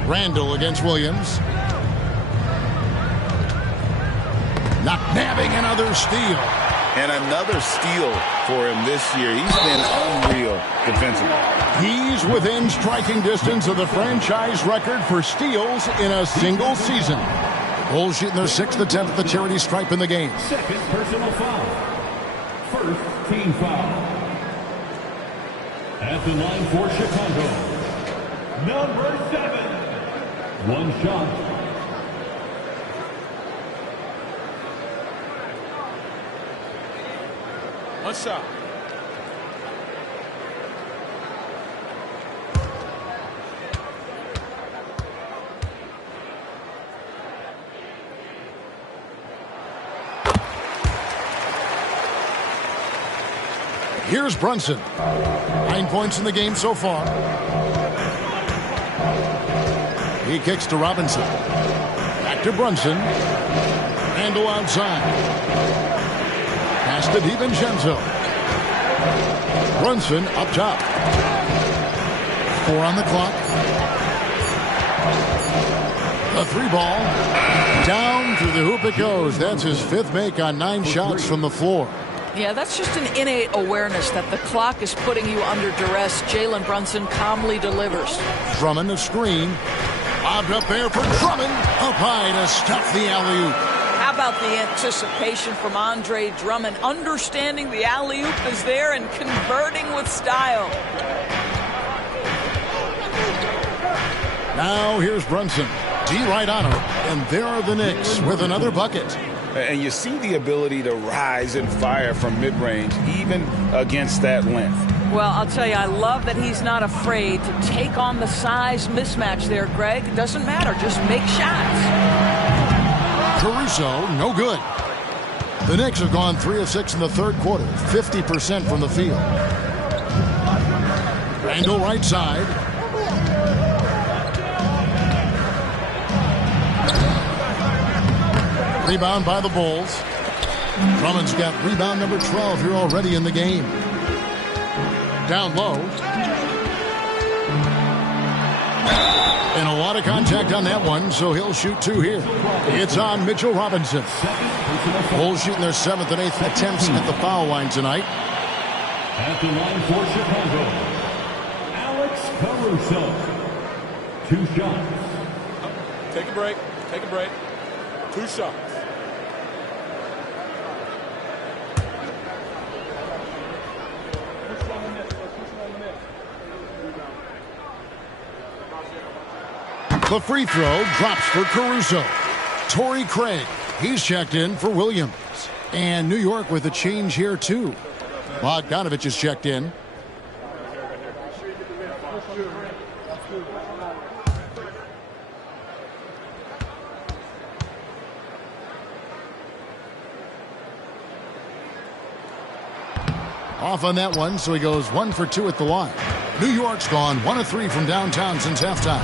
Randle against Williams. Not nabbing, another steal. And another steal for him this year. He's been unreal defensively. He's within striking distance of the franchise record for steals in a single season. Bulls shooting their 6th attempt at the charity stripe in the game. Second personal foul. First team foul. At the line for Chicago, number 7. One shot. One shot. Here's Brunson. 9 points in the game so far. He kicks to Robinson. Back to Brunson. Randle outside. Pass to DiVincenzo. Brunson up top. 4 on the clock. The 3 ball. Down through the hoop it goes. That's his 5th make on 9 shots from the floor. Yeah, that's just an innate awareness that the clock is putting you under duress. Jalen Brunson calmly delivers. Drummond a screen. Lobbed up there for Drummond. Up high to stuff the alley-oop. How about the anticipation from Andre Drummond, understanding the alley-oop is there and converting with style. Now here's Brunson. D right on him. And there are the Knicks with another bucket. And you see the ability to rise and fire from mid-range, even against that length. Well, I'll tell you, I love that he's not afraid to take on the size mismatch there, Greg. It doesn't matter. Just make shots. Caruso, no good. The Knicks have gone 3 of 6 in the 3rd quarter, 50% from the field. Randle right side. Rebound by the Bulls. Drummond's got rebound number 12 here already in the game. Down low. And a lot of contact on that one, so he'll shoot 2 here. It's on Mitchell Robinson. Bulls shooting their 7th and 8th attempts at the foul line tonight. At the line for Chicago, Alex Caruso. 2 shots. Take a break. Take a break. 2 shots. The free throw drops for Caruso. Torrey Craig, he's checked in for Williams. And New York with a change here, too. Bogdanovich is checked in. Off on that one, so he goes 1 for 2 at the line. New York's gone 1 of 3 from downtown since halftime.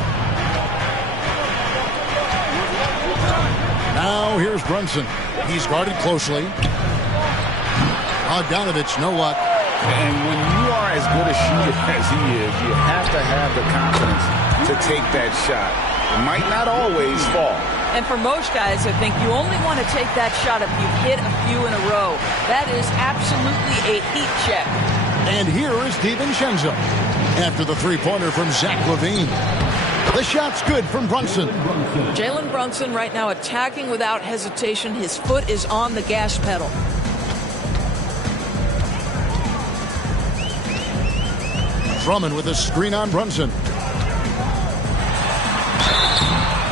Now here's Brunson. He's guarded closely. Bogdanovich, no luck. And when you are as good a shooter as he is, you have to have the confidence to take that shot. It might not always fall. And for most guys, I think you only want to take that shot if you've hit a few in a row. That is absolutely a heat check. And here is DiVincenzo after the three-pointer from Zach LaVine. The shot's good from Brunson. Jalen Brunson right now attacking without hesitation. His foot is on the gas pedal. Drummond with a screen on Brunson.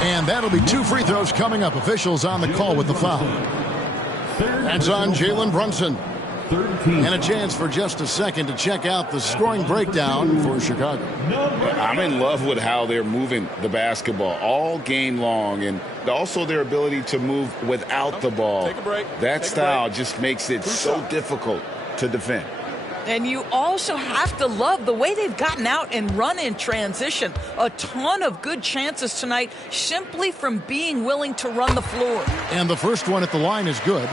And that'll be 2 free throws coming up. Officials on the call with the foul. That's on Jalen Brunson. And a chance for just a second to check out the scoring breakdown for Chicago. I'm in love with how they're moving the basketball all game long, and also their ability to move without the ball. Take a break. That style just makes it so difficult to defend. And you also have to love the way they've gotten out and run in transition. A ton of good chances tonight simply from being willing to run the floor. And the first one at the line is good.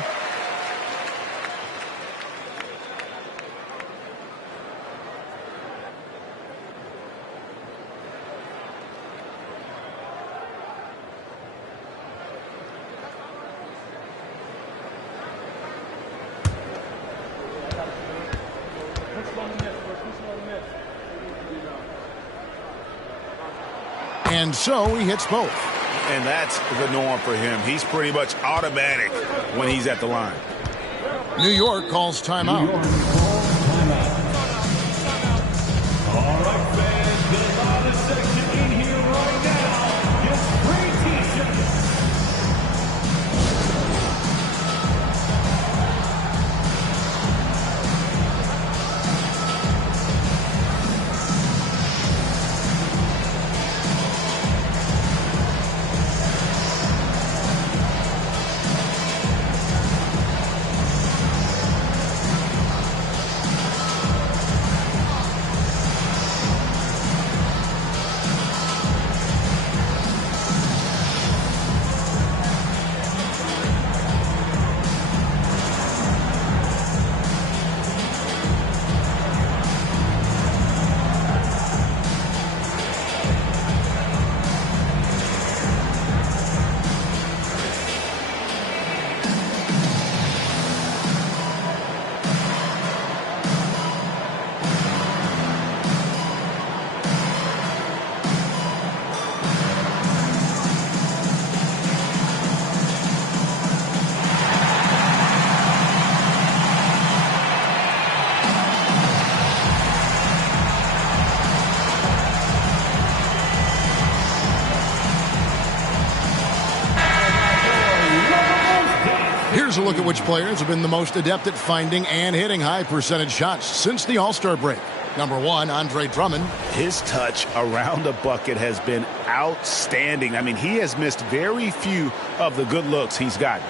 And so he hits both. And that's the norm for him. He's pretty much automatic when he's at the line. New York calls timeout. All right, fans, the loudest section in here right now gets free t-shirts. Here's a look at which players have been the most adept at finding and hitting high percentage shots since the All-Star break. Number 1, Andre Drummond. His touch around the bucket has been outstanding. I mean, he has missed very few of the good looks he's gotten.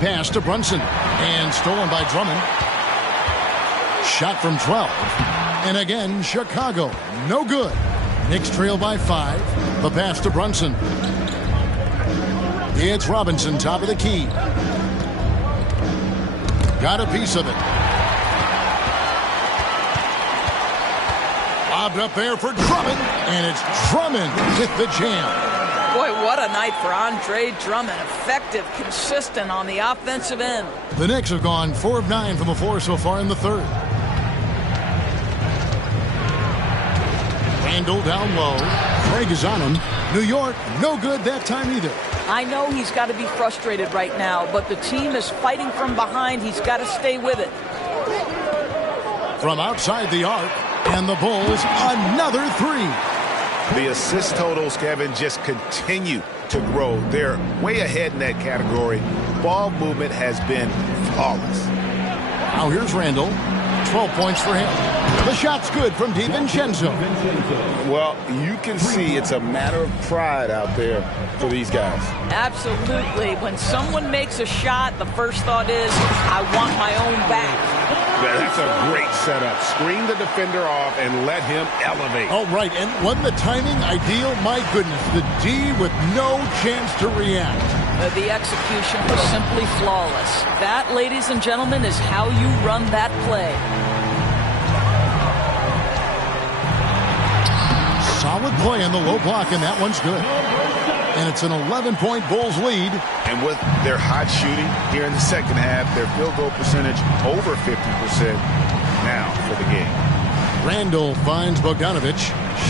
Pass to Brunson, and stolen by Drummond. shot from 12. And again, Chicago, no good. Knicks trail by 5. The pass to Brunson. It's Robinson, top of the key. Got a piece of it. Lobbed up there for Drummond, and it's Drummond with the jam. Boy, what a night for Andre Drummond. Effective, consistent on the offensive end. The Knicks have gone 4 of 9 from the floor so far in the third. Randall down low. Craig is on him. New York, no good that time either. I know he's got to be frustrated right now, but the team is fighting from behind. He's got to stay with it. From outside the arc, and the Bulls, another 3. The assist totals, Kevin, just continue to grow. They're way ahead in that category. Ball movement has been flawless. Now here's Randall. 12 points for him. The shot's good from DiVincenzo. Well, you can see it's a matter of pride out there for these guys. Absolutely. When someone makes a shot, the first thought is, I want my own back. That's a great setup. Screen the defender off and let him elevate. Oh, right. And wasn't the timing ideal? My goodness. The D with no chance to react. The execution was simply flawless. That, ladies and gentlemen, is how you run that play. Solid play on the low block, and that one's good. And it's an 11-point Bulls lead. And with their hot shooting here in the second half, their field goal percentage over 50% now for the game. Randall finds Bogdanovic.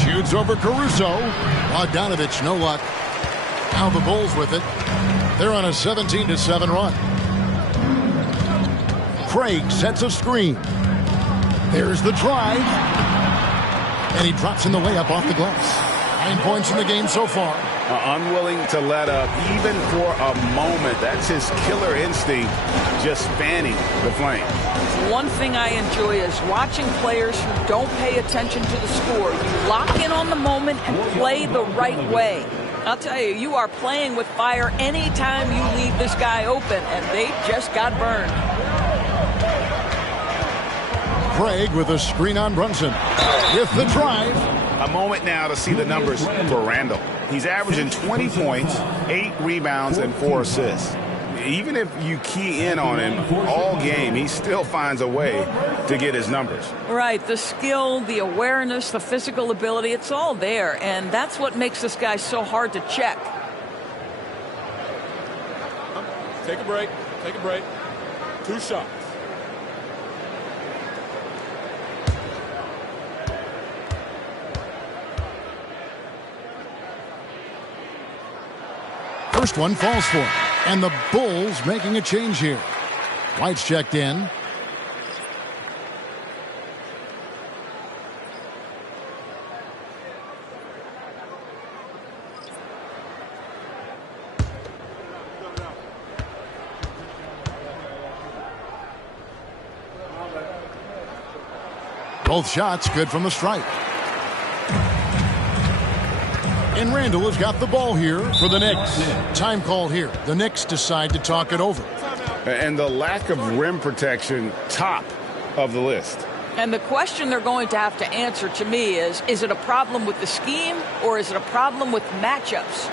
Shoots over Caruso. Bogdanovic, no luck. Now the Bulls with it. They're on a 17-7 run. Craig sets a screen. There's the drive. And he drops in the layup off the glass. 9 points in the game so far. Unwilling to let up even for a moment. That's his killer instinct, just fanning the flame. One thing I enjoy is watching players who don't pay attention to the score. You lock in on the moment and play the right way. I'll tell you, you are playing with fire anytime you leave this guy open, and they just got burned. Craig with a screen on Brunson. With the drive. A moment now to see the numbers for Randall. He's averaging 20 points, 8 rebounds, and 4 assists. Even if you key in on him all game, he still finds a way to get his numbers. Right, the skill, the awareness, the physical ability, it's all there. And that's what makes this guy so hard to check. Take a break. Take a break. 2 shots. First one falls for him. And the Bulls making a change here. White's checked in. Both shots good from the stripe. And Randall has got the ball here for the Knicks. Time call here. The Knicks decide to talk it over. And the lack of rim protection, top of the list. And the question they're going to have to answer to me is it a problem with the scheme or is it a problem with matchups?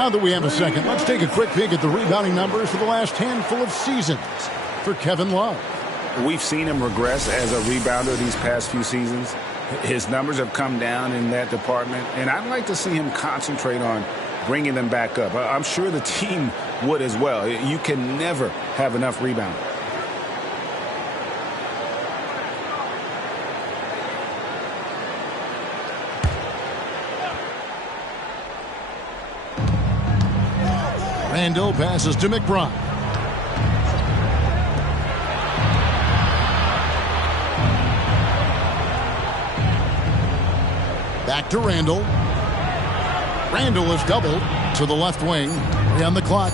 Now that we have a second, let's take a quick peek at the rebounding numbers for the last handful of seasons for Kevin Love. We've seen him regress as a rebounder these past few seasons. His numbers have come down in that department, and I'd like to see him concentrate on bringing them back up. I'm sure the team would as well. You can never have enough rebounding. Randall passes to McBride. Back to Randall. Randall is doubled to the left wing. 3 on the clock.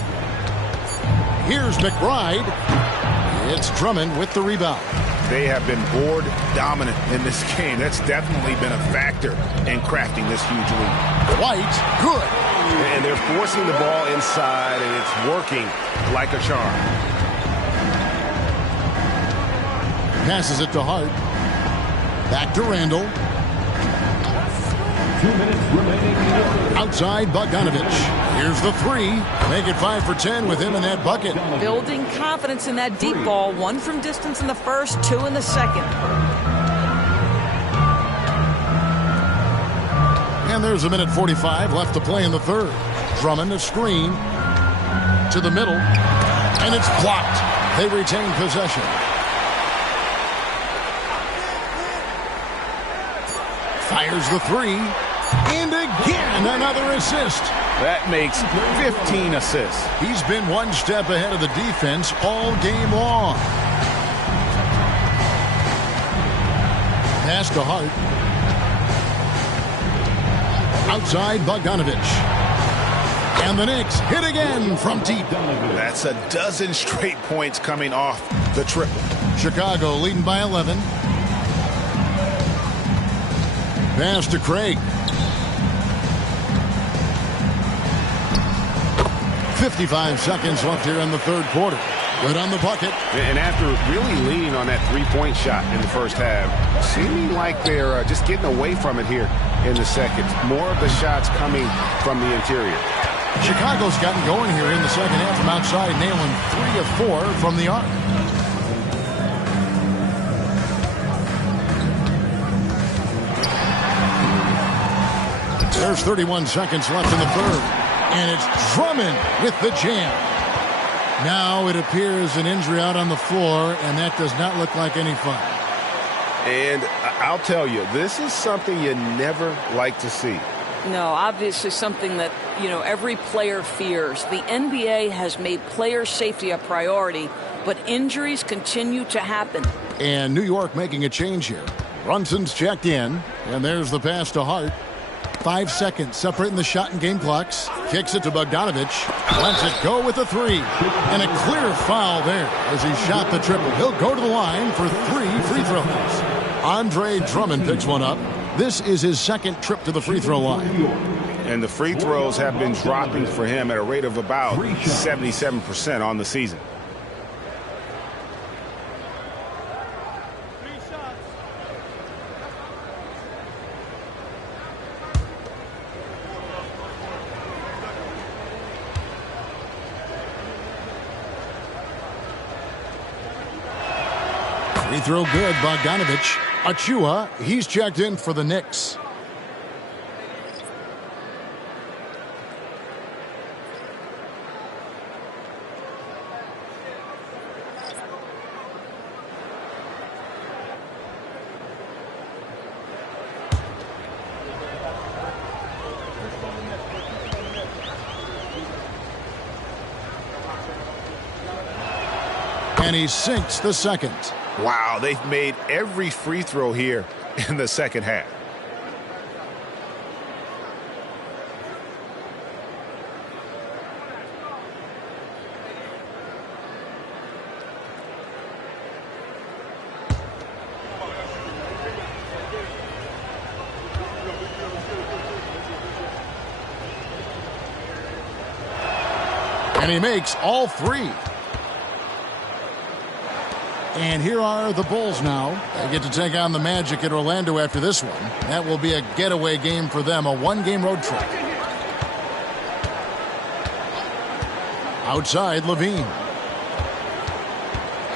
Here's McBride. It's Drummond with the rebound. They have been board dominant in this game. That's definitely been a factor in crafting this huge lead. White, good. And they're forcing the ball inside, and it's working like a charm. Passes it to Hart. Back to Randall. 2 minutes remaining. Outside Bogdanovich. Here's the 3. Make it 5 for 10 with him in that bucket. Building confidence in that deep ball. 1 from distance in the first, 2 in the second. And there's a minute 45 left to play in the third. Drummond a screen to the middle, and it's blocked. They retain possession. Fires the 3, and again another assist. That makes 15 assists. He's been one step ahead of the defense all game long. Pass to Hart. Outside Bogdanovich. And the Knicks hit again from deep. That's a dozen straight points coming off the triple. Chicago leading by 11. Pass to Craig. 55 seconds left here in the third quarter. Good on the bucket. And after really leaning on that three-point shot in the first half, seeming like they're just getting away from it here in the second. More of the shots coming from the interior. Chicago's gotten going here in the second half from outside, nailing 3 of 4 from the arc. There's 31 seconds left in the third. And it's Drummond with the jam. Now it appears an injury out on the floor, and that does not look like any fun. And I'll tell you, this is something you never like to see. No, obviously something that, every player fears. The NBA has made player safety a priority, but injuries continue to happen. And New York making a change here. Brunson's checked in, and there's the pass to Hart. 5 seconds separating the shot and game clocks. Kicks it to Bogdanovich. Lets it go with a 3. And a clear foul there as he shot the triple. He'll go to the line for 3 free throws. Andre Drummond picks one up. This is his second trip to the free throw line. And the free throws have been dropping for him at a rate of about 77% on the season. Free throw good, Bogdanovich. Achua, he's checked in for the Knicks. And he sinks the second. Wow, they've made every free throw here in the second half. And he makes all 3. And here are the Bulls now. They get to take on the Magic at Orlando after this one. That will be a getaway game for them, a 1-game road trip. Outside, Levine.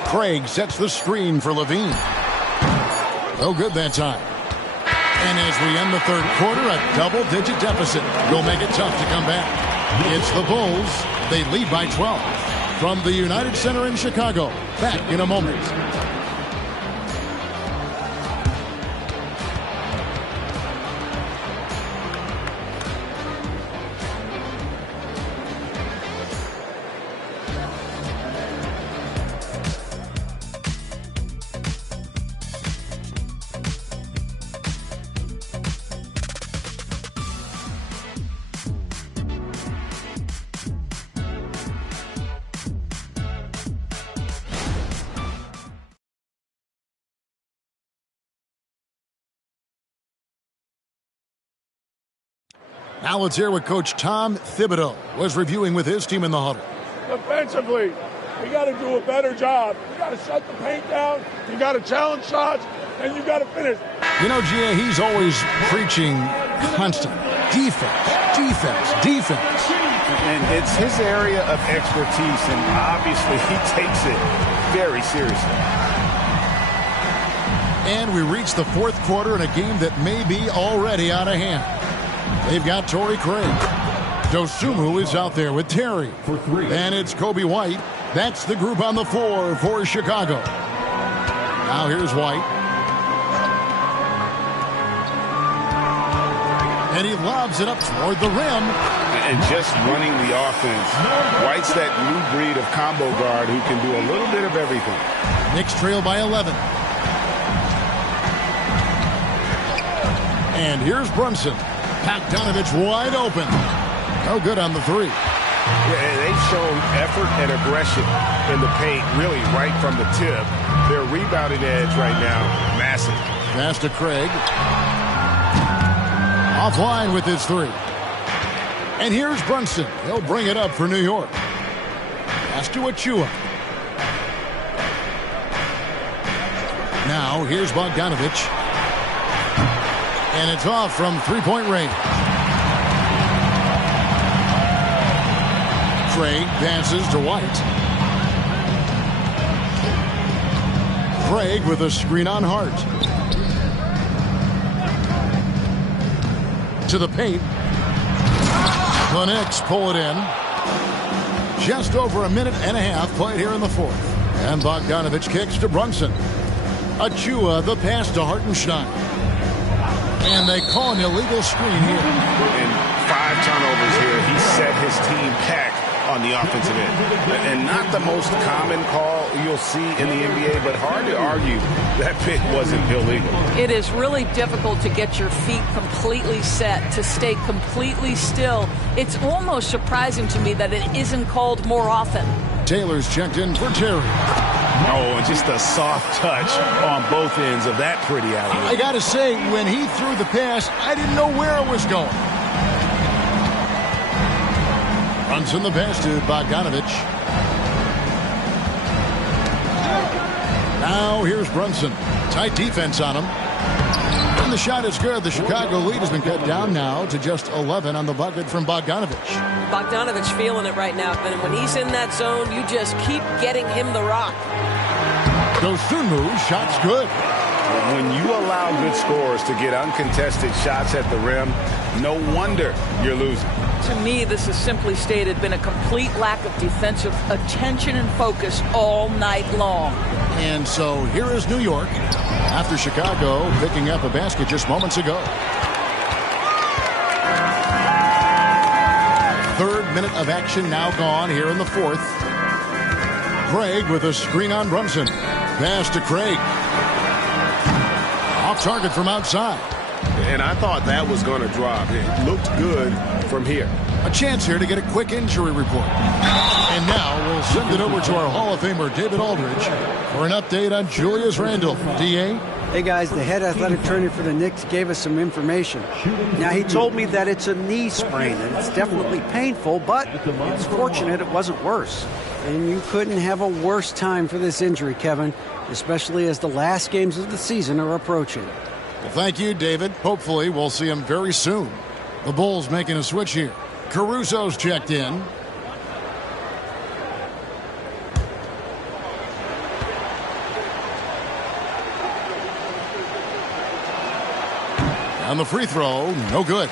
Craig sets the screen for Levine. No good that time. And as we end the third quarter, a double-digit deficit will make it tough to come back. It's the Bulls. They lead by 12. From the United Center in Chicago, back in a moment. Now let's hear what Coach Tom Thibodeau was reviewing with his team in the huddle. Defensively, we got to do a better job. You got to shut the paint down. You got to challenge shots, and you got to finish. You know, Gia, he's always preaching constant defense, defense, defense. And it's his area of expertise, and obviously he takes it very seriously. And we reach the fourth quarter in a game that may be already out of hand. They've got Torrey Craig. Dosunmu is out there with Terry. And it's Kobe White. That's the group on the floor for Chicago. Now here's White. And he lobs it up toward the rim. And just running the offense. White's that new breed of combo guard who can do a little bit of everything. Knicks trail by 11. And here's Brunson. Bogdanovich wide open. No good on the three. Yeah, they've shown effort and aggression in the paint, really right from the tip. Their rebounding edge right now, massive. Pass to Craig. Offline with his three. And here's Brunson. He'll bring it up for New York. Pass to Achua. Now here's Bogdanovich. And it's off from three-point range. Craig passes to White. Craig with a screen on Hart. To the paint. The Knicks pull it in. Just over a minute and a half played here in the fourth. And Bogdanovich kicks to Brunson. Achua, the pass to Hartenstein. And they call an illegal screen here. And 5 turnovers here. He set his team back on the offensive end. And not the most common call you'll see in the NBA, but hard to argue that pick wasn't illegal. It is really difficult to get your feet completely set, to stay completely still. It's almost surprising to me that it isn't called more often. Taylor's checked in for Terry. Oh, and just a soft touch on both ends of that pretty alley. I got to say, when he threw the pass, I didn't know where it was going. Runs in the pass to Bogdanovich. Now here's Brunson. Tight defense on him. And the shot is good. The Chicago lead has been cut down now to just 11 on the bucket from Bogdanovich. Bogdanovich feeling it right now, and when he's in that zone, you just keep getting him the rock. Dosunmu, shot's good. When you allow good scorers to get uncontested shots at the rim, no wonder you're losing. To me, this has simply stated been a complete lack of defensive attention and focus all night long. And so here is New York after Chicago picking up a basket just moments ago. Third minute of action now gone here in the fourth. Craig with a screen on Brunson. Pass to Craig. Off target from outside. And I thought that was going to drop. It looked good from here. A chance here to get a quick injury report. And now we'll send it over to our Hall of Famer, David Aldridge, for an update on Julius Randle. D.A.? Hey, guys, the head athletic trainer for the Knicks gave us some information. Now, he told me that it's a knee sprain, and it's definitely painful, but it's fortunate it wasn't worse. And you couldn't have a worse time for this injury, Kevin, especially as the last games of the season are approaching. Well, thank you, David. Hopefully we'll see him very soon. The Bulls making a switch here. Caruso's checked in. On the free throw, no good.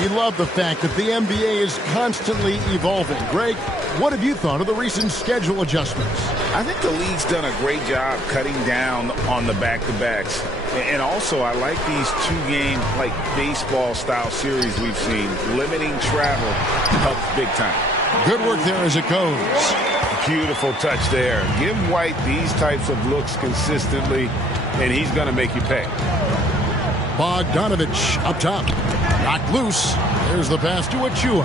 You love the fact that the NBA is constantly evolving. Greg, what have you thought of the recent schedule adjustments? I think the league's done a great job cutting down on the back-to-backs. And also, I like these two-game, like baseball-style series we've seen. Limiting travel helps big time. Good work there as it goes. Beautiful touch there. Give White these types of looks consistently, and he's going to make you pay. Bogdanovich up top. Knocked loose. There's the pass to Achua.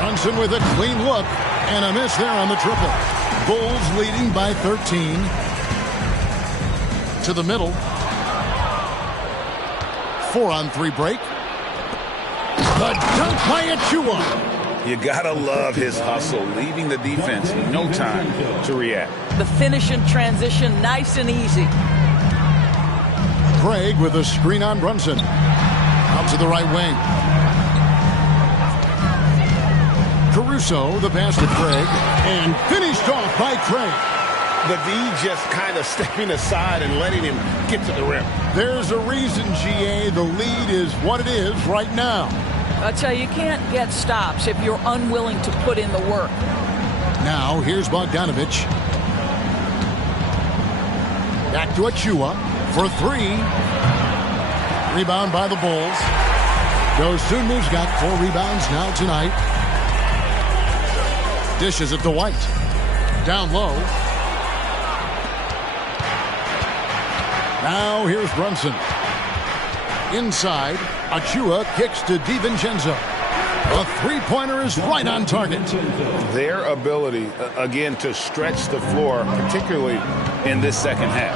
Brunson with a clean look. And a miss there on the triple. Bulls leading by 13. To the middle. 4-on-3 break. The dunk by Achua. You gotta love his hustle, leaving the defense no time to react. The finish in transition, nice and easy. Craig with a screen on Brunson. Out to the right wing. Caruso, the pass to Craig. And finished off by Craig. The D just kind of stepping aside and letting him get to the rim. There's a reason, GA, the lead is what it is right now. I tell you, you can't get stops if you're unwilling to put in the work. Now, here's Bogdanovich. Back to Achua for three. Rebound by the Bulls. Dosunmu's got 4 rebounds now tonight. Dishes it to White. Down low. Now here's Brunson. Inside, Achua kicks to DiVincenzo. A three-pointer is right on target. Their ability, again, to stretch the floor, particularly in this second half.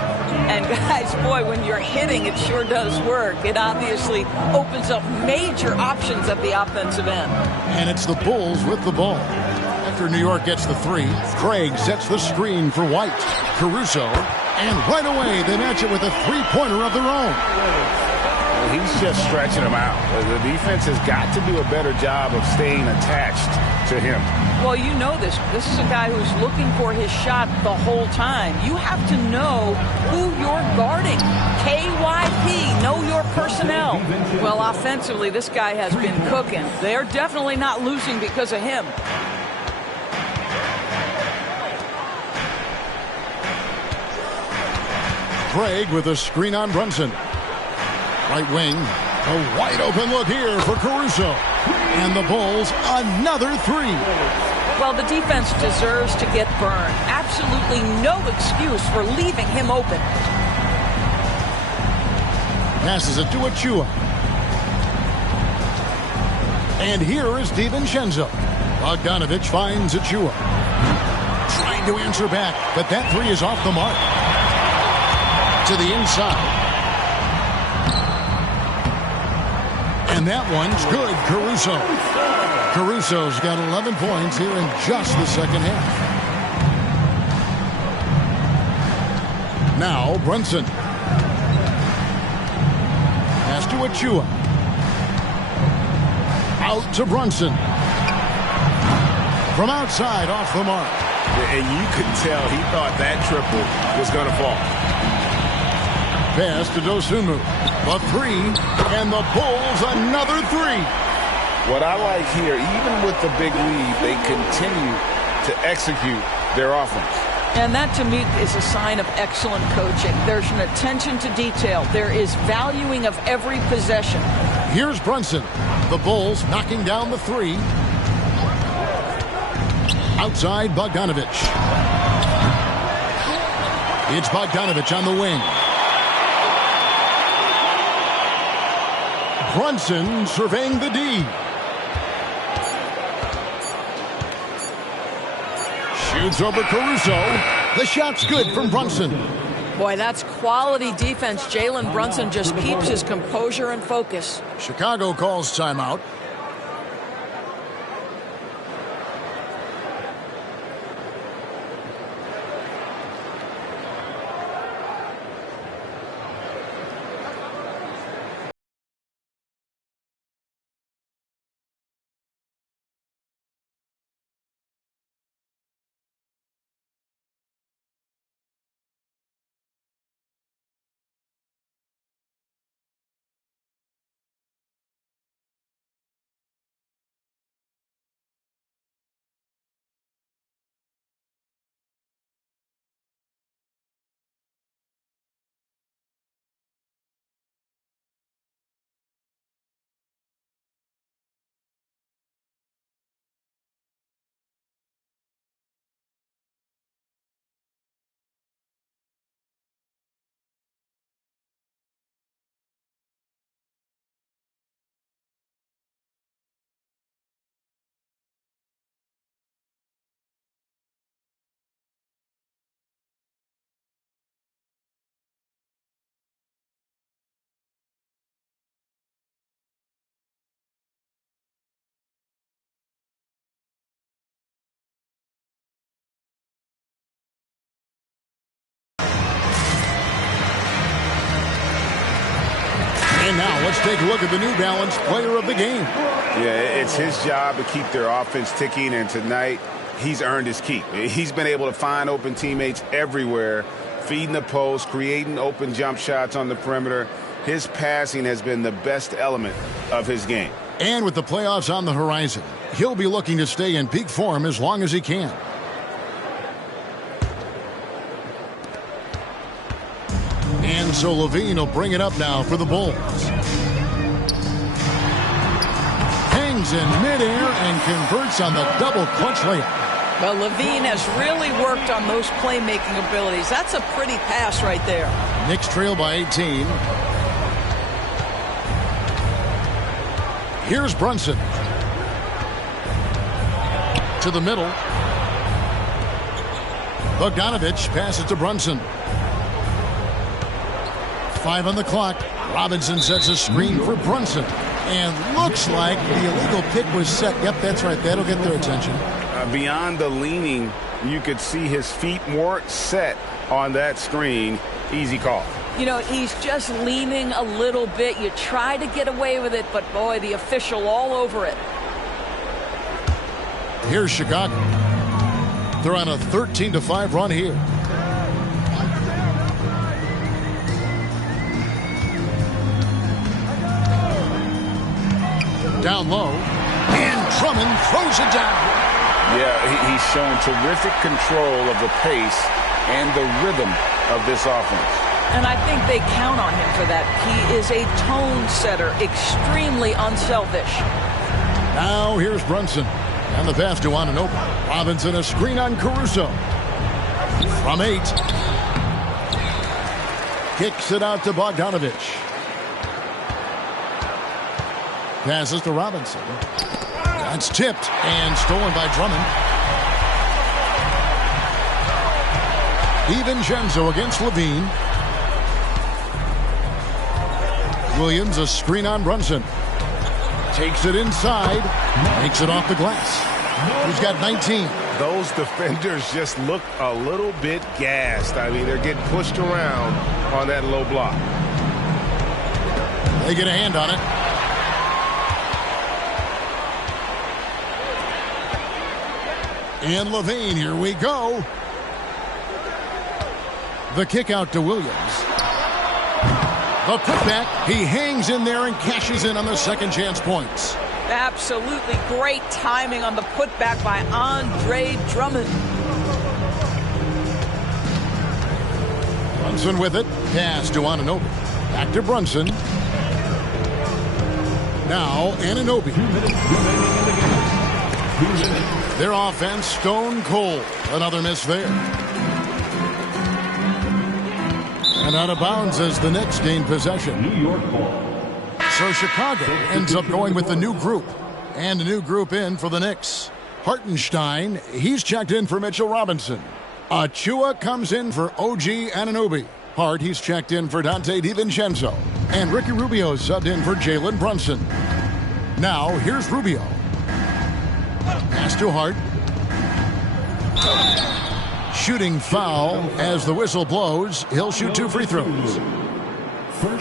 And guys, boy, when you're hitting, it sure does work. It obviously opens up major options at the offensive end. And it's the Bulls with the ball. After New York gets the three, Craig sets the screen for White. Caruso, and right away they match it with a three-pointer of their own. He's just stretching them out. The defense has got to do a better job of staying attached to him. Well, you know this. This is a guy who's looking for his shot the whole time. You have to know who you're guarding. KYP, know your personnel. Well, offensively, this guy has been cooking. They're definitely not losing because of him. Craig with a screen on Brunson. Right wing, a wide open look here for Caruso. And the Bulls, another three. Well, the defense deserves to get burned. Absolutely no excuse for leaving him open. Passes it to Achua. And here is DiVincenzo. Bogdanovich finds Achua. Trying to answer back, but that three is off the mark. To the inside. And that one's good, Caruso. Caruso's got 11 points here in just the second half. Now Brunson. Pass to Achua. Out to Brunson. From outside, off the mark. And you could tell he thought that triple was going to fall. Pass to Dosunmu. A three, and the Bulls another three. What I like here, even with the big lead, they continue to execute their offense. And that, to me, is a sign of excellent coaching. There's an attention to detail. There is valuing of every possession. Here's Brunson. The Bulls knocking down the three. Outside, Bogdanovich. It's Bogdanovich on the wing. Brunson surveying the D. Shoots over Caruso. The shot's good from Brunson. Boy, that's quality defense. Jalen Brunson just keeps his composure and focus. Chicago calls timeout. And now let's take a look at the New Balance player of the game. Yeah, it's his job to keep their offense ticking, and tonight he's earned his keep. He's been able to find open teammates everywhere, feeding the post, creating open jump shots on the perimeter. His passing has been the best element of his game. And with the playoffs on the horizon, he'll be looking to stay in peak form as long as he can. And so Levine will bring it up now for the Bulls. Hangs in midair and converts on the double clutch layup. Well, Levine has really worked on those playmaking abilities. That's a pretty pass right there. Knicks trail by 18. Here's Brunson. To the middle. Bogdanovich passes to Brunson. 5 on the clock. Robinson sets a screen for Brunson. And looks like the illegal pick was set. Yep, that's right. That'll get their attention. Beyond the leaning, you could see his feet more set on that screen. Easy call. You know, he's just leaning a little bit. You try to get away with it, but boy, the official all over it. Here's Chicago. They're on a 13-5 run here. Down low, and Drummond throws it down. Yeah, he's shown terrific control of the pace and the rhythm of this offense. And I think they count on him for that. He is a tone setter, extremely unselfish. Now here's Brunson. And the pass to Anunoby. Robinson a screen on Caruso. From 8. Kicks it out to Bogdanovich. Passes to Robinson. That's tipped and stolen by Drummond. DiVincenzo against Levine. Williams a screen on Brunson. Takes it inside. Makes it off the glass. He's got 19. Those defenders just look a little bit gassed. I mean, they're getting pushed around on that low block. They get a hand on it. And Levine, here we go. The kick out to Williams. The putback, he hangs in there and cashes in on the second chance points. Absolutely great timing on the putback by Andre Drummond. Brunson with it. Pass to Anunoby. Back to Brunson. Now Anunoby. Their offense stone cold. Another miss there. And out of bounds as the Knicks gain possession. New York ball. So Chicago ends up going with the new group. And a new group in for the Knicks. Hartenstein, he's checked in for Mitchell Robinson. Achua comes in for OG Anunoby. Hart, he's checked in for Dante DiVincenzo. And Ricky Rubio subbed in for Jalen Brunson. Now, here's Rubio. Pass to Hart. Shooting foul as the whistle blows. He'll shoot 2 free throws.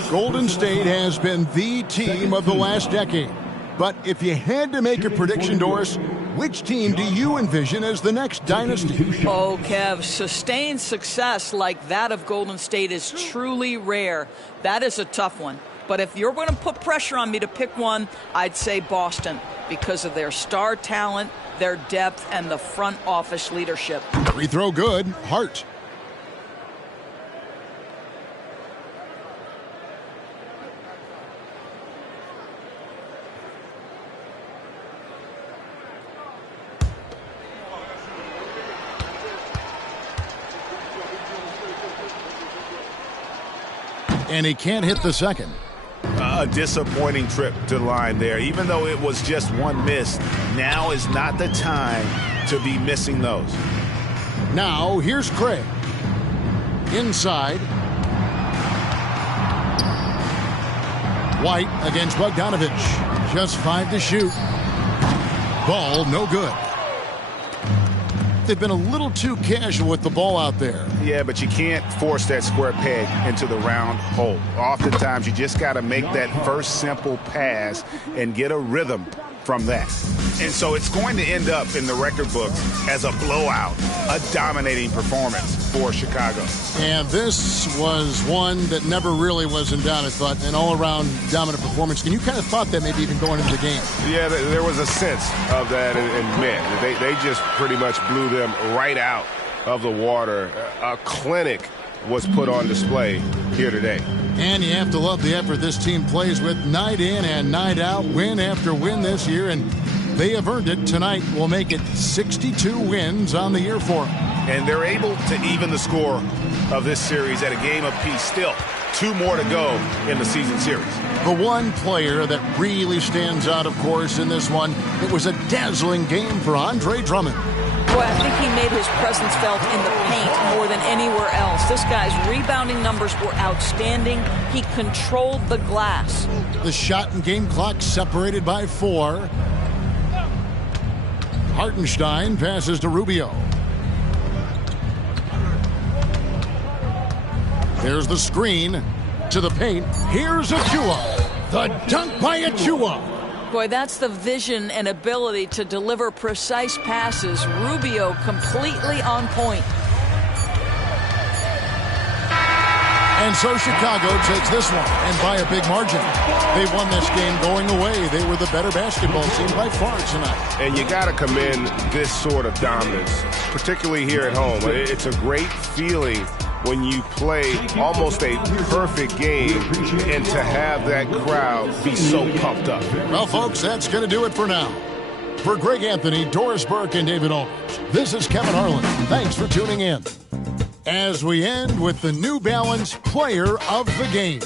Golden State has been the team of the last decade. But if you had to make a prediction, Doris, which team do you envision as the next dynasty? Oh, Kev, sustained success like that of Golden State is truly rare. That is a tough one. But if you're going to put pressure on me to pick one, I'd say Boston because of their star talent, their depth, and the front office leadership. Free throw good. Hart. And he can't hit the second. A disappointing trip to the line there. Even though it was just one miss, now is not the time to be missing those. Now, here's Craig. Inside. White against Bogdanovich. Just 5 to shoot. Ball no good. they've been a little too casual with the ball out there. Yeah, but you can't force that square peg into the round hole. Oftentimes, you just got to make that first simple pass and get a rhythm from that. And so it's going to end up in the record books as a blowout, a dominating performance for Chicago. And this was one that never really was in doubt, I thought, an all-around dominant performance. And you kind of thought that maybe even going into the game. Yeah, there was a sense of that, and man, they just pretty much blew them right out of the water. A clinic was put on display here today. And you have to love the effort this team plays with night in and night out, win after win this year, and they have earned it. Tonight will make it 62 wins on the year for them. And they're able to even the score of this series at a game apiece. Still, 2 more to go in the season series. The one player that really stands out, of course, in this one, it was a dazzling game for Andre Drummond. Boy, I think he made his presence felt in the paint more than anywhere else. This guy's rebounding numbers were outstanding. He controlled the glass. The shot and game clock separated by 4. Hartenstein passes to Rubio. There's the screen to the paint. Here's Achua. The dunk by Achua. Boy, that's the vision and ability to deliver precise passes. Rubio completely on point. And so Chicago takes this one, and by a big margin. They won this game going away. They were the better basketball team by far tonight. And you got to commend this sort of dominance, particularly here at home. It's a great feeling when you play almost a perfect game and to have that crowd be so pumped up. Well, folks, that's going to do it for now. For Greg Anthony, Doris Burke, and David Aldridge, this is Kevin Harlan. Thanks for tuning in. As we end with the New Balance Player of the Game.